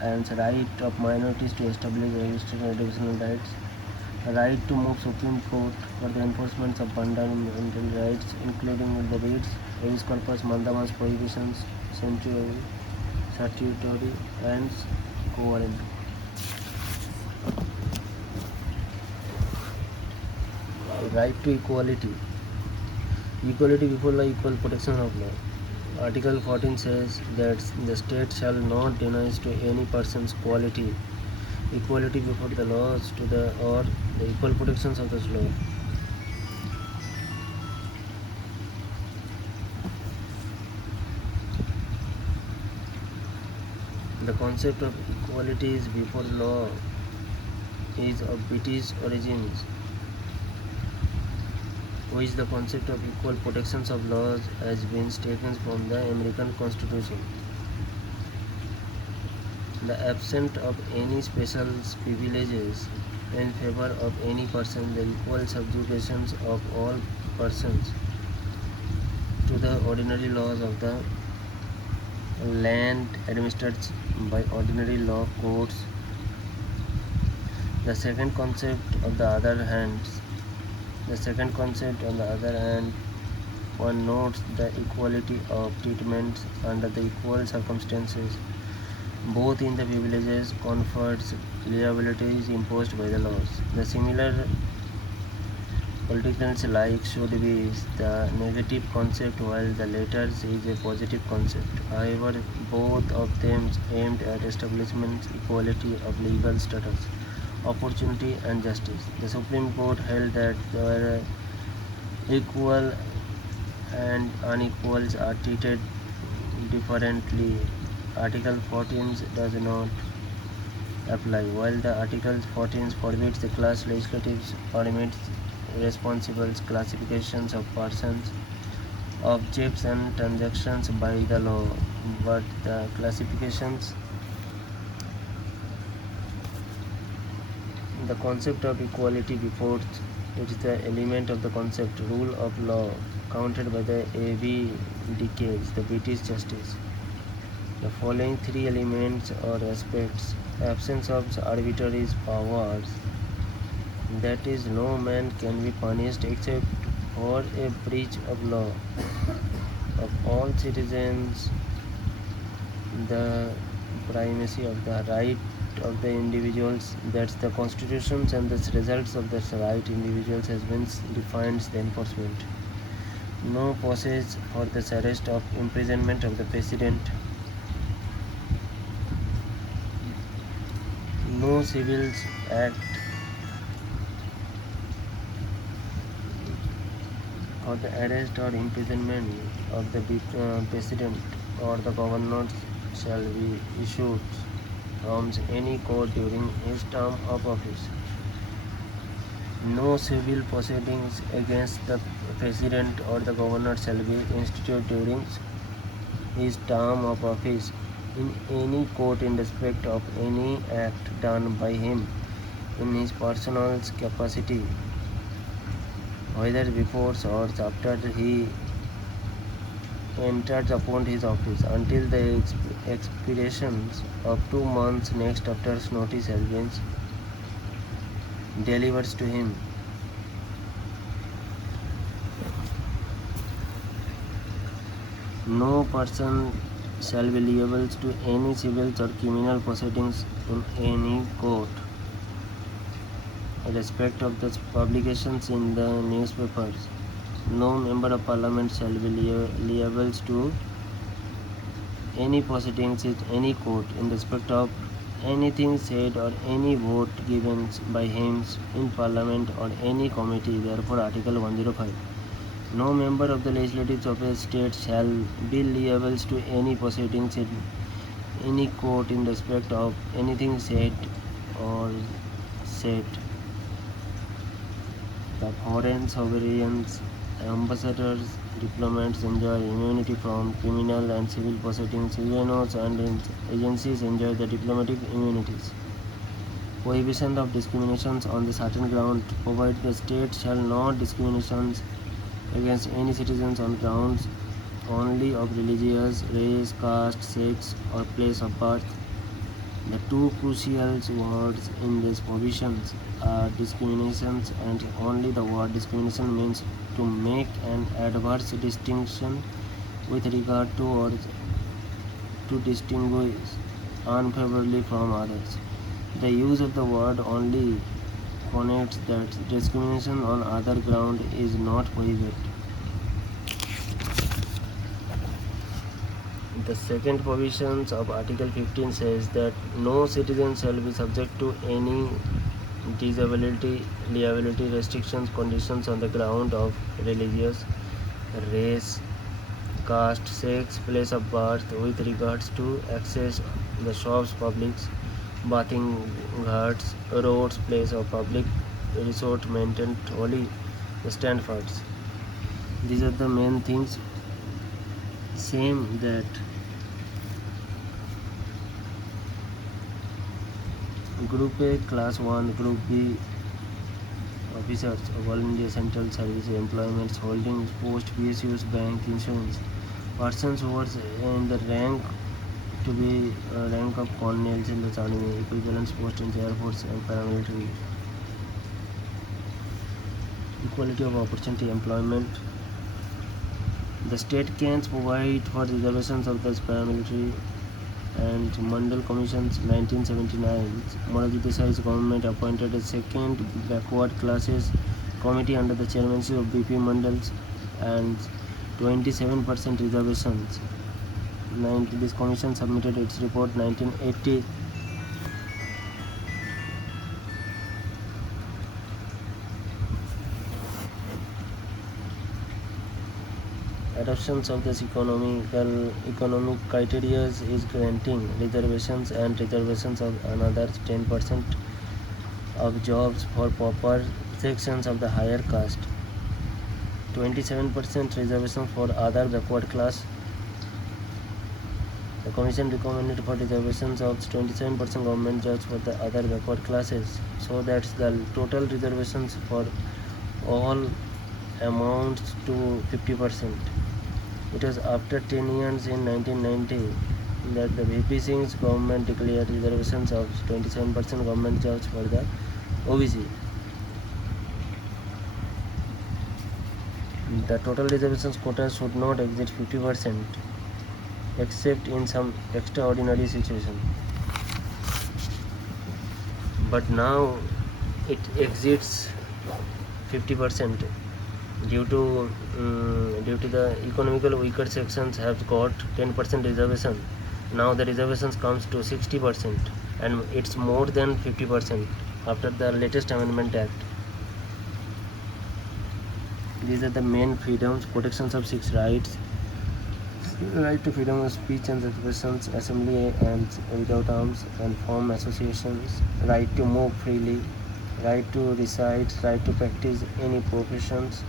and right of minorities to establish registered educational rights, right to move Supreme Court for the enforcement of fundamental rights, including the writs, habeas corpus, mandamus, prohibitions, statutory, and quora. Right to equality. Equality before law, equal protection of law. Article 14 says that the state shall not deny to any person's equality before the laws or the equal protections of the law. The concept of equality before law is of British origins, which the concept of equal protections of laws has been taken from the American Constitution. The absence of any special privileges in favor of any person, the equal subjugation of all persons to the ordinary laws of the land administered by ordinary law courts. The second concept, on the other hand, one notes the equality of treatment under the equal circumstances, both in the privileges, comforts, liabilities imposed by the laws. The similar political like should be the negative concept, while the latter is a positive concept. However, both of them aimed at establishment equality of legal status, opportunity and justice. The Supreme Court held that there equal and unequals are treated differently. Article 14 does not apply, while the Article 14 forbids the class legislatives permits responsible classifications of persons, objects and transactions by the law, but the classifications. The concept of equality before it is the element of the concept rule of law counted by the AB decades, the British justice. The following three elements or aspects: absence of arbitrary powers, that is, no man can be punished except for a breach of law of all citizens, the primacy of the right of the individuals, that's the constitutions and the results of the right individuals has been defined the enforcement. No passage for the arrest of imprisonment of the president. No civil act for the arrest or imprisonment of the president or the governor shall be issued from any court during his term of office. No civil proceedings against the president or the governor shall be instituted during his term of office in any court in respect of any act done by him in his personal capacity, whether before or after he enters upon his office, until the expiration of 2 months next after notice has been delivered to him. No person shall be liable to any civil or criminal proceedings in any court. In respect of the publications in the newspapers, no member of parliament shall be liable to any proceedings in any court in respect of anything said or any vote given by him in parliament or any committee. Therefore, Article 105. No member of the legislative of a state shall be liable to any proceedings in any court in respect of anything said or said. The foreign sovereigns, ambassadors, diplomats enjoy immunity from criminal and civil proceedings. UNOs and agencies enjoy the diplomatic immunities. Prohibition of discriminations on the certain ground, provided the state shall not discriminations against any citizens on grounds only of religious, race, caste, sex, or place of birth. The two crucial words in these provisions are discriminations, and only the word discrimination means to make an adverse distinction with regard to or to distinguish unfavorably from others. The use of the word only connotes that discrimination on other ground is not prohibited. The second provisions of Article 15 says that no citizen shall be subject to any disability, liability, restrictions, conditions on the ground of religious, race, caste, sex, place of birth with regards to access the shops, publics, bathing ghats, roads, place of public resort, maintained holy standards. These are the main things. Same that Group A, Class 1, Group B officers of All India Central Service employments holding post, PSUs, bank, insurance. Persons who are in the rank to be rank of colonels in the army, equivalent post in the Air Force and paramilitary. Equality of opportunity employment. The state can provide for reservations of the paramilitary and Mandal Commissions 1979. Moraji Desai's government appointed a second backward classes committee under the chairmanship of BP Mandals and 27% reservations. This commission submitted its report 1980. Adoptions of this economic criteria is granting reservations and reservations of another 10% of jobs for proper sections of the higher caste, 27% reservation for other backward class. The commission recommended for reservations of 27% government jobs for the other backward classes, so that the total reservations for all amounts to 50%. It was after 10 years in 1990 that the VP Singh's government declared reservations of 27% government jobs for the OBC. The total reservations quota should not exceed 50% except in some extraordinary situation. But now it exceeds 50%. Due to the economical weaker sections have got 10% reservation. Now the reservations comes to 60%, and it's more than 50% after the latest amendment act. These are the main freedoms: protections of 6 rights: right to freedom of speech and expressions, assembly and without arms, and form associations; right to move freely; right to reside; right to practice any professions.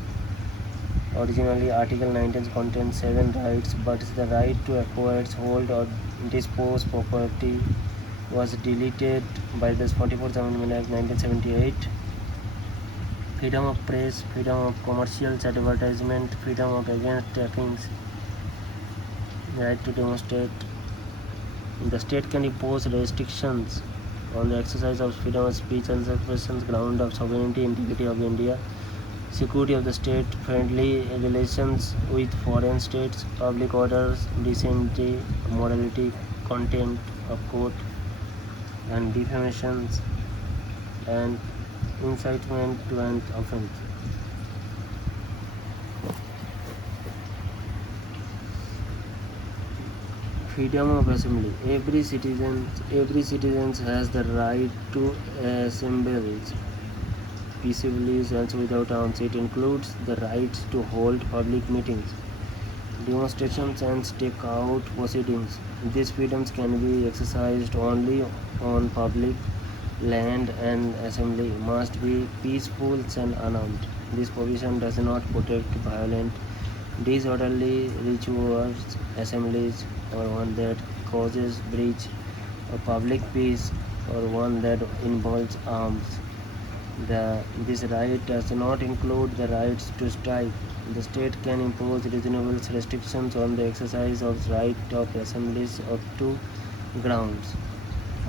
Originally, Article 19 contains 7 rights, but the right to acquire, hold, or dispose property was deleted by the 44th Amendment Act 1978. Freedom of press, freedom of commercial advertisement, freedom of against trackings, right to demonstrate. The state can impose restrictions on the exercise of freedom of speech and expression, ground of sovereignty, integrity of India, security of the state, friendly relations with foreign states, public orders, decency, morality, contempt of court, and defamations and incitement to an offense. Freedom of assembly. Every citizen has the right to assemble peaceably and without arms. It includes the right to hold public meetings, demonstrations, and stakeout proceedings. These freedoms can be exercised only on public land, and assembly must be peaceful and unarmed. This provision does not protect violent, disorderly rituals, assemblies, or one that causes breach of public peace, or one that involves arms. This right does not include the rights to strike. The state can impose reasonable restrictions on the exercise of right of assemblies of two grounds.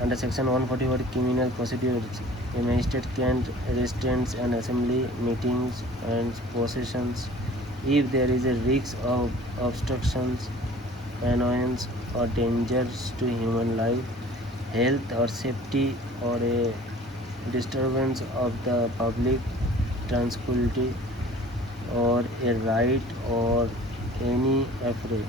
Under Section 141 Criminal Procedures, a magistrate can restrain an assembly, meetings, and processions if there is a risk of obstructions, annoyance, or dangers to human life, health, or safety, or a disturbance of the public tranquility, or a riot, or any affray.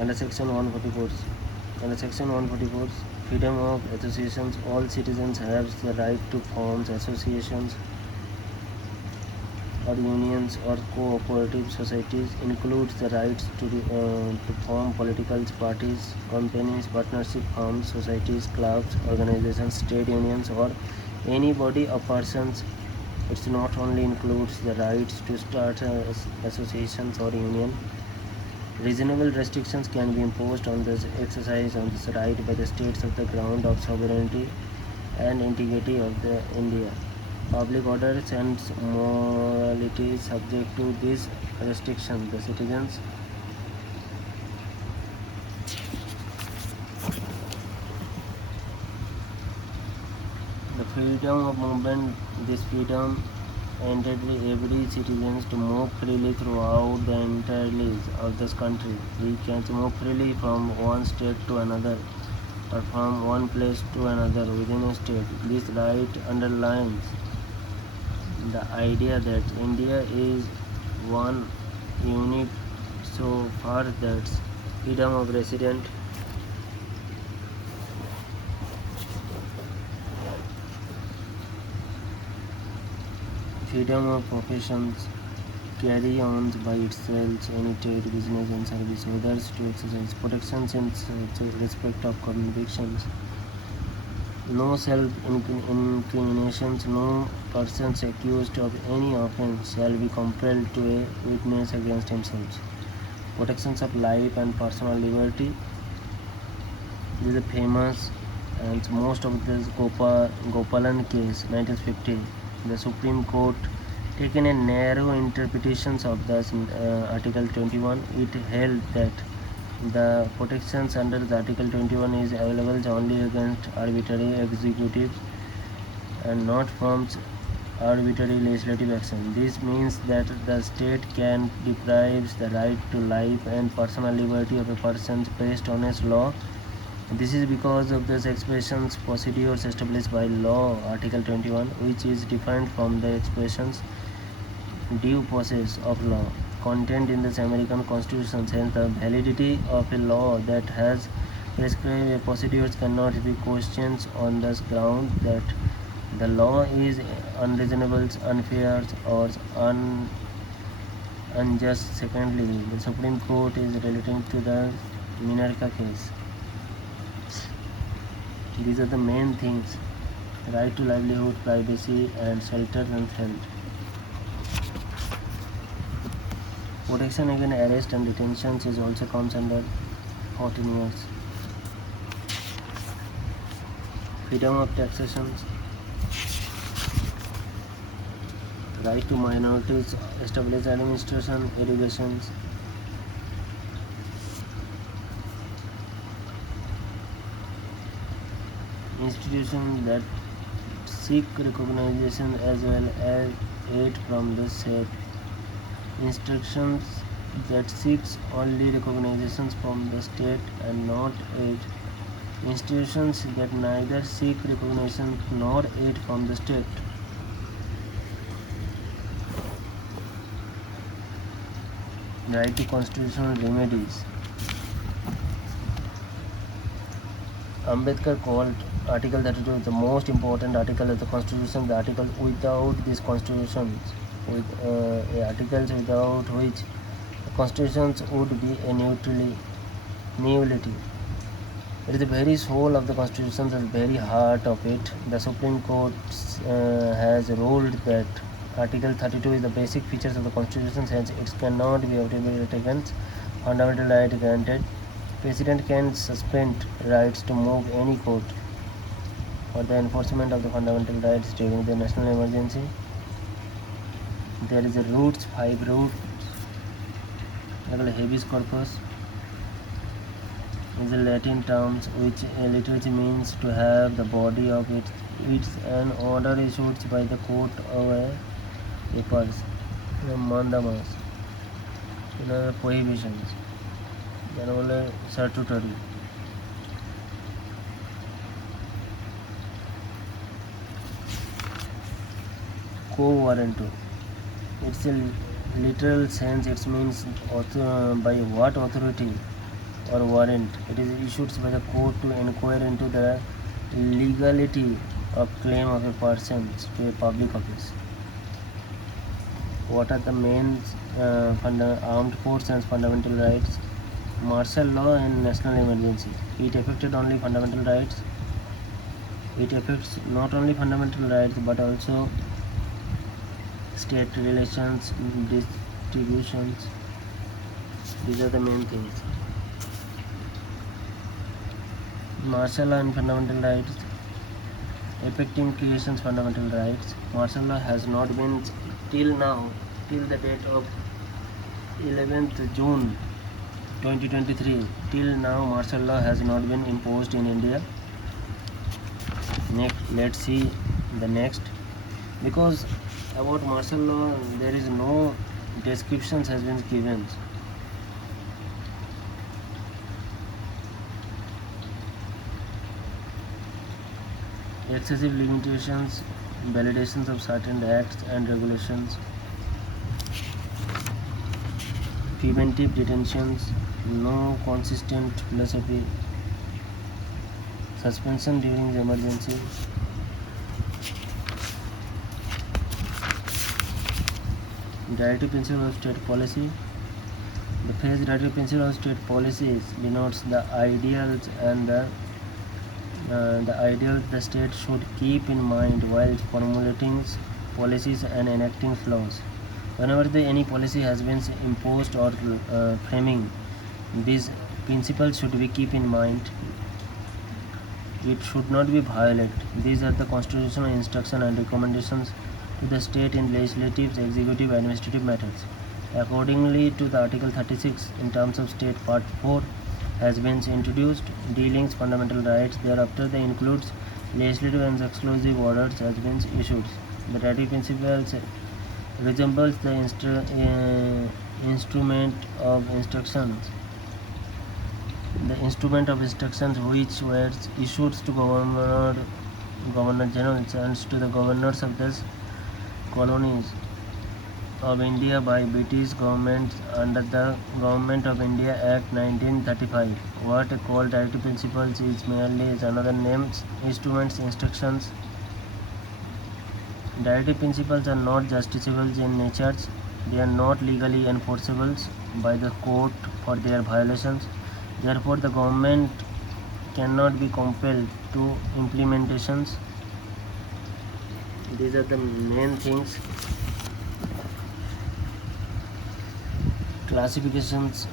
Under Section 144, freedom of associations, all citizens have the right to form associations or unions or cooperative societies. Includes the rights to form political parties, companies, partnership firms, societies, clubs, organizations, trade unions, or any body of persons. It not only includes the rights to start associations or union. Reasonable restrictions can be imposed on the exercise of this right by the states of the ground of sovereignty and integrity of the India. Public orders and morality subject to these restrictions. The citizens the freedom of movement. This freedom entered every citizen to move freely throughout the entirety of this country. We can move freely from one state to another, or from one place to another within a state. This right underlines the idea that India is one unit so far that freedom of resident, freedom of professions carry on by itself any trade, business, and service, others to exercise protections in respect of convictions. No self-incriminations. No persons accused of any offence shall be compelled to a witness against himself. Protections of life and personal liberty. This is a famous and most of this Gopalan case, 1950. The Supreme Court taken a narrow interpretation of the Article 21. It held that the protections under the Article 21 is available only against arbitrary executive and not from arbitrary legislative action. This means that the state can deprive the right to life and personal liberty of a person based on its law. This is because of the expressions procedures established by law, Article 21, which is different from the expressions due process of law contained in the American Constitution. Hence, the validity of a law that has prescribed procedures cannot be questioned on the ground that the law is unreasonable, unfair, or unjust. Secondly, the Supreme Court is relating to the Minarka case. These are the main things: right to livelihood, privacy, and shelter and health. Protection against arrest and detentions is also comes under 14 years. Freedom of taxation, right to minorities, establish administration, irrigations, institutions that seek recognition as well as aid from the state, institutions that seeks only recognitions from the state and not aid, institutions that neither seek recognition nor aid from the state. Right to constitutional remedies. Ambedkar called Article 32 the most important article of the Constitution. The article without these constitutions, articles without which the constitutions would be a nullity. It is the very soul of the Constitution, the very heart of it. The Supreme Court has ruled that Article 32 is the basic features of the Constitution, hence it cannot be overturned against fundamental right granted. President can suspend rights to move any court for the enforcement of the fundamental rights during the national emergency. There is a roots, 5 roots. Habeas corpus is a Latin term which literally means to have the body of it. It's an order issued by the court of a person. Mandamus. Prohibitions. Statutory. Co-warranto. It's a literal sense. It means by what authority or warrant it is issued by the court to inquire into the legality of claim of a person to a public office. What are the main armed forces and fundamental rights? Martial law and national emergency. It affected only fundamental rights. It affects not only fundamental rights but also state relations, distributions. These are the main things. Martial law and fundamental rights affecting creation's fundamental rights. Martial law has not been till now, till the date of 11th June 2023, till now martial law has not been imposed in India. Next, let's see the next. Because about martial law there is no descriptions has been given. Excessive limitations, validations of certain acts and regulations, preventive detentions, no consistent philosophy, suspension during the emergency, directive principle of state policy. The phrase directive principle of state policies denotes the ideals and the ideals the state should keep in mind while formulating policies and enacting laws. Whenever any policy has been imposed or framing, these principles should be keep in mind. It should not be violated. These are the constitutional instructions and recommendations to the state in legislative, executive, administrative matters. Accordingly to the Article 36, in terms of state Part 4 has been introduced, dealings fundamental rights. Thereafter, they includes legislative and exclusive orders has been issued. The directive principles resembles the instrument of instructions. The instrument of instructions which were issued to Governor General and to the governors of the colonies of India by British government under the Government of India Act 1935. What called directive principles is merely another name. Instruments, instructions. Directive principles are not justiciable in nature. They are not legally enforceable by the court for their violations. Therefore, the government cannot be compelled to implementations. These are the main things. Classifications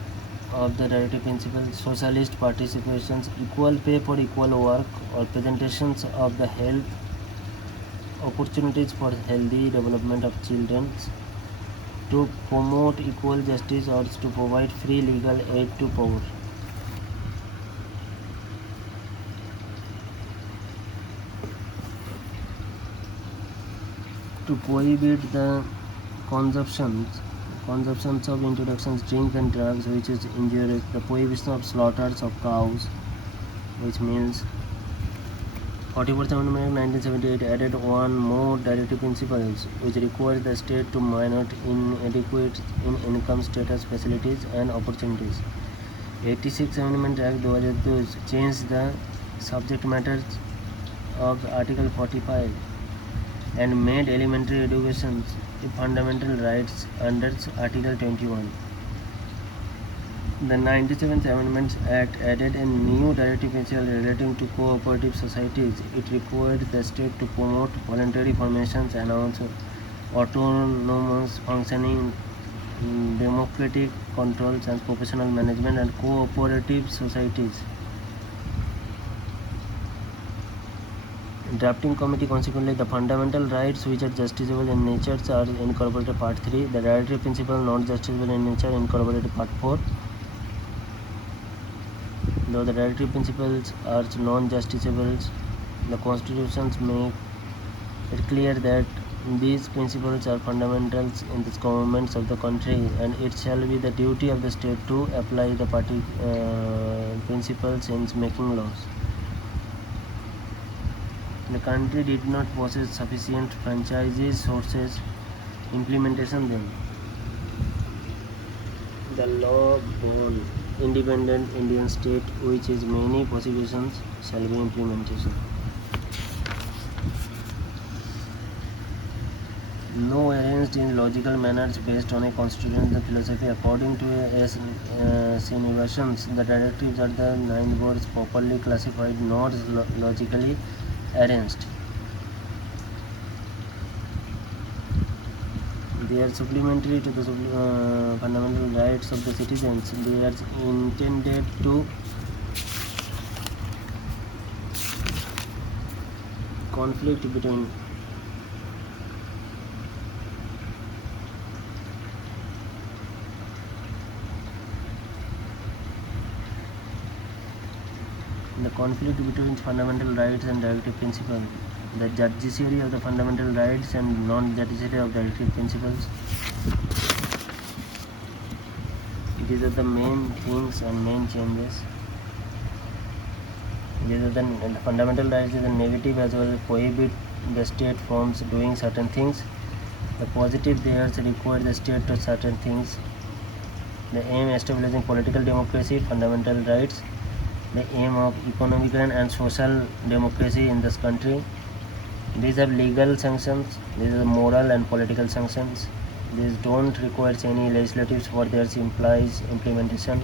of the directive principles: socialist participations, equal pay for equal work, or presentations of the health opportunities for healthy development of children, to promote equal justice or to provide free legal aid to poor. to prohibit the consumptions of introductions, drink and drugs which is injurious, the prohibition of slaughters of cows, which means 44th Amendment 1978 added one more directive principles which requires the state to minor inadequate in income status facilities and opportunities. 86th Amendment Act 2002 changed the subject matter of Article 45 and made elementary education a fundamental rights under Article 21. The 97th Amendment Act added a new directive principle relating to cooperative societies. It required the state to promote voluntary formations, announce autonomous functioning, democratic controls and professional management and cooperative societies. Drafting committee consequently the fundamental rights which are justiciable in nature are incorporated part 3, the directive principle not justiciable in nature incorporated part 4. Though the directive principles are non-justiciable, the constitutions make it clear that these principles are fundamentals in the governments of the country, and it shall be the duty of the state to apply the principles in making laws. The country did not possess sufficient franchises sources implementation them. The law born independent Indian state which is many possibilities shall be implementation. No arranged in logical manners based on a constitutional philosophy. According to S. Srinivasan, the directives are the 9 words properly classified, not logically arranged. They are supplementary to the fundamental rights of the citizens. They are intended to conflict between fundamental rights and directive principles. The judiciary of the fundamental rights and non-judiciary of directive principles. These are the main things and main changes. These are the fundamental rights is the negative as well as prohibit the state from doing certain things. The positive they also require the state to certain things. The aim establishing political democracy, fundamental rights. The aim of economic and social democracy in this country. These are legal sanctions. These are moral and political sanctions. These don't require any legislatives for their implies implementation.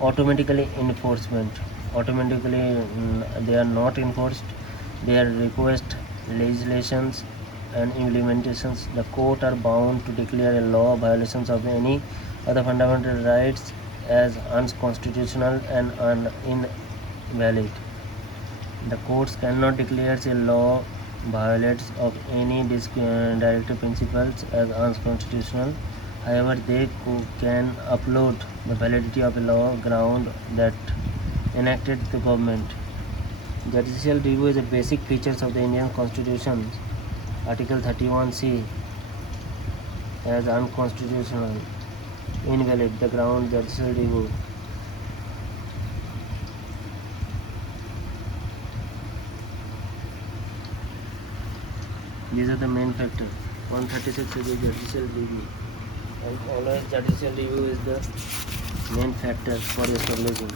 Automatically enforcement. Automatically they are not enforced. They are request legislations and implementations. The court are bound to declare a law violations of any other fundamental rights as unconstitutional and invalid. The courts cannot declare a law violates of any directive principles as unconstitutional. However, they can upload the validity of a law ground that enacted the government. Judicial review is a basic features of the Indian Constitution. Article 31C as unconstitutional, invalid, the ground judicial review. These are the main factors. 136 is the judicial review, and always judicial review is the main factor for establishing.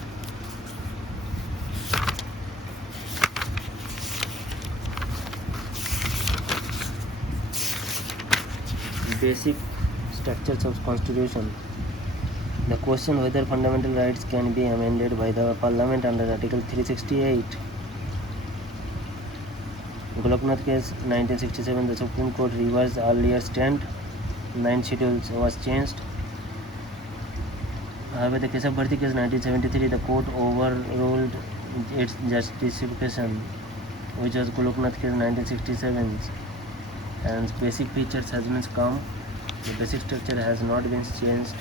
Basic structures of Constitution. The question whether fundamental rights can be amended by the Parliament under Article 368. Goloknath case 1967, the Supreme Court reversed earlier stand. 9 schedules was changed. However, the case of Bharti case 1973, the court overruled its justification, which was Goloknath case 1967, and basic features has been come. The basic structure has not been changed.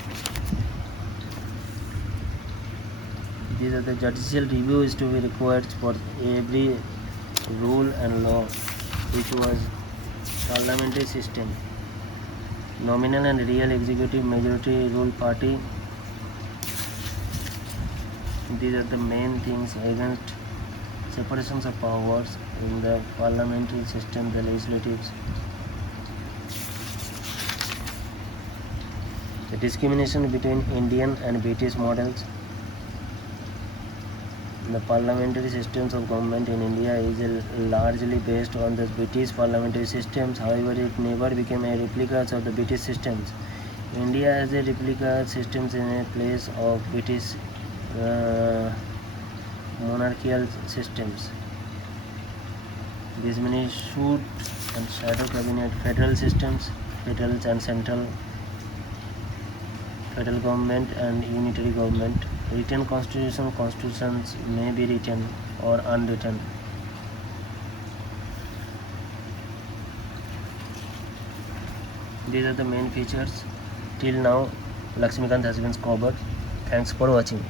These are the judicial review is to be required for every rule and law which was Parliamentary system. Nominal and real executive majority rule party. These are the main things against separations of powers in the parliamentary system, the legislatives. The discrimination between Indian and British models. The parliamentary systems of government in India is largely based on the British parliamentary systems. However, it never became a replica of the British systems. India has a replica systems in a place of British monarchical systems. These many shoot and shadow cabinet, federal systems, federal and central, federal government and unitary government. Written constitutions may be written or unwritten. These are the main features. Till now, Laxmikant has been covered. Thanks for watching.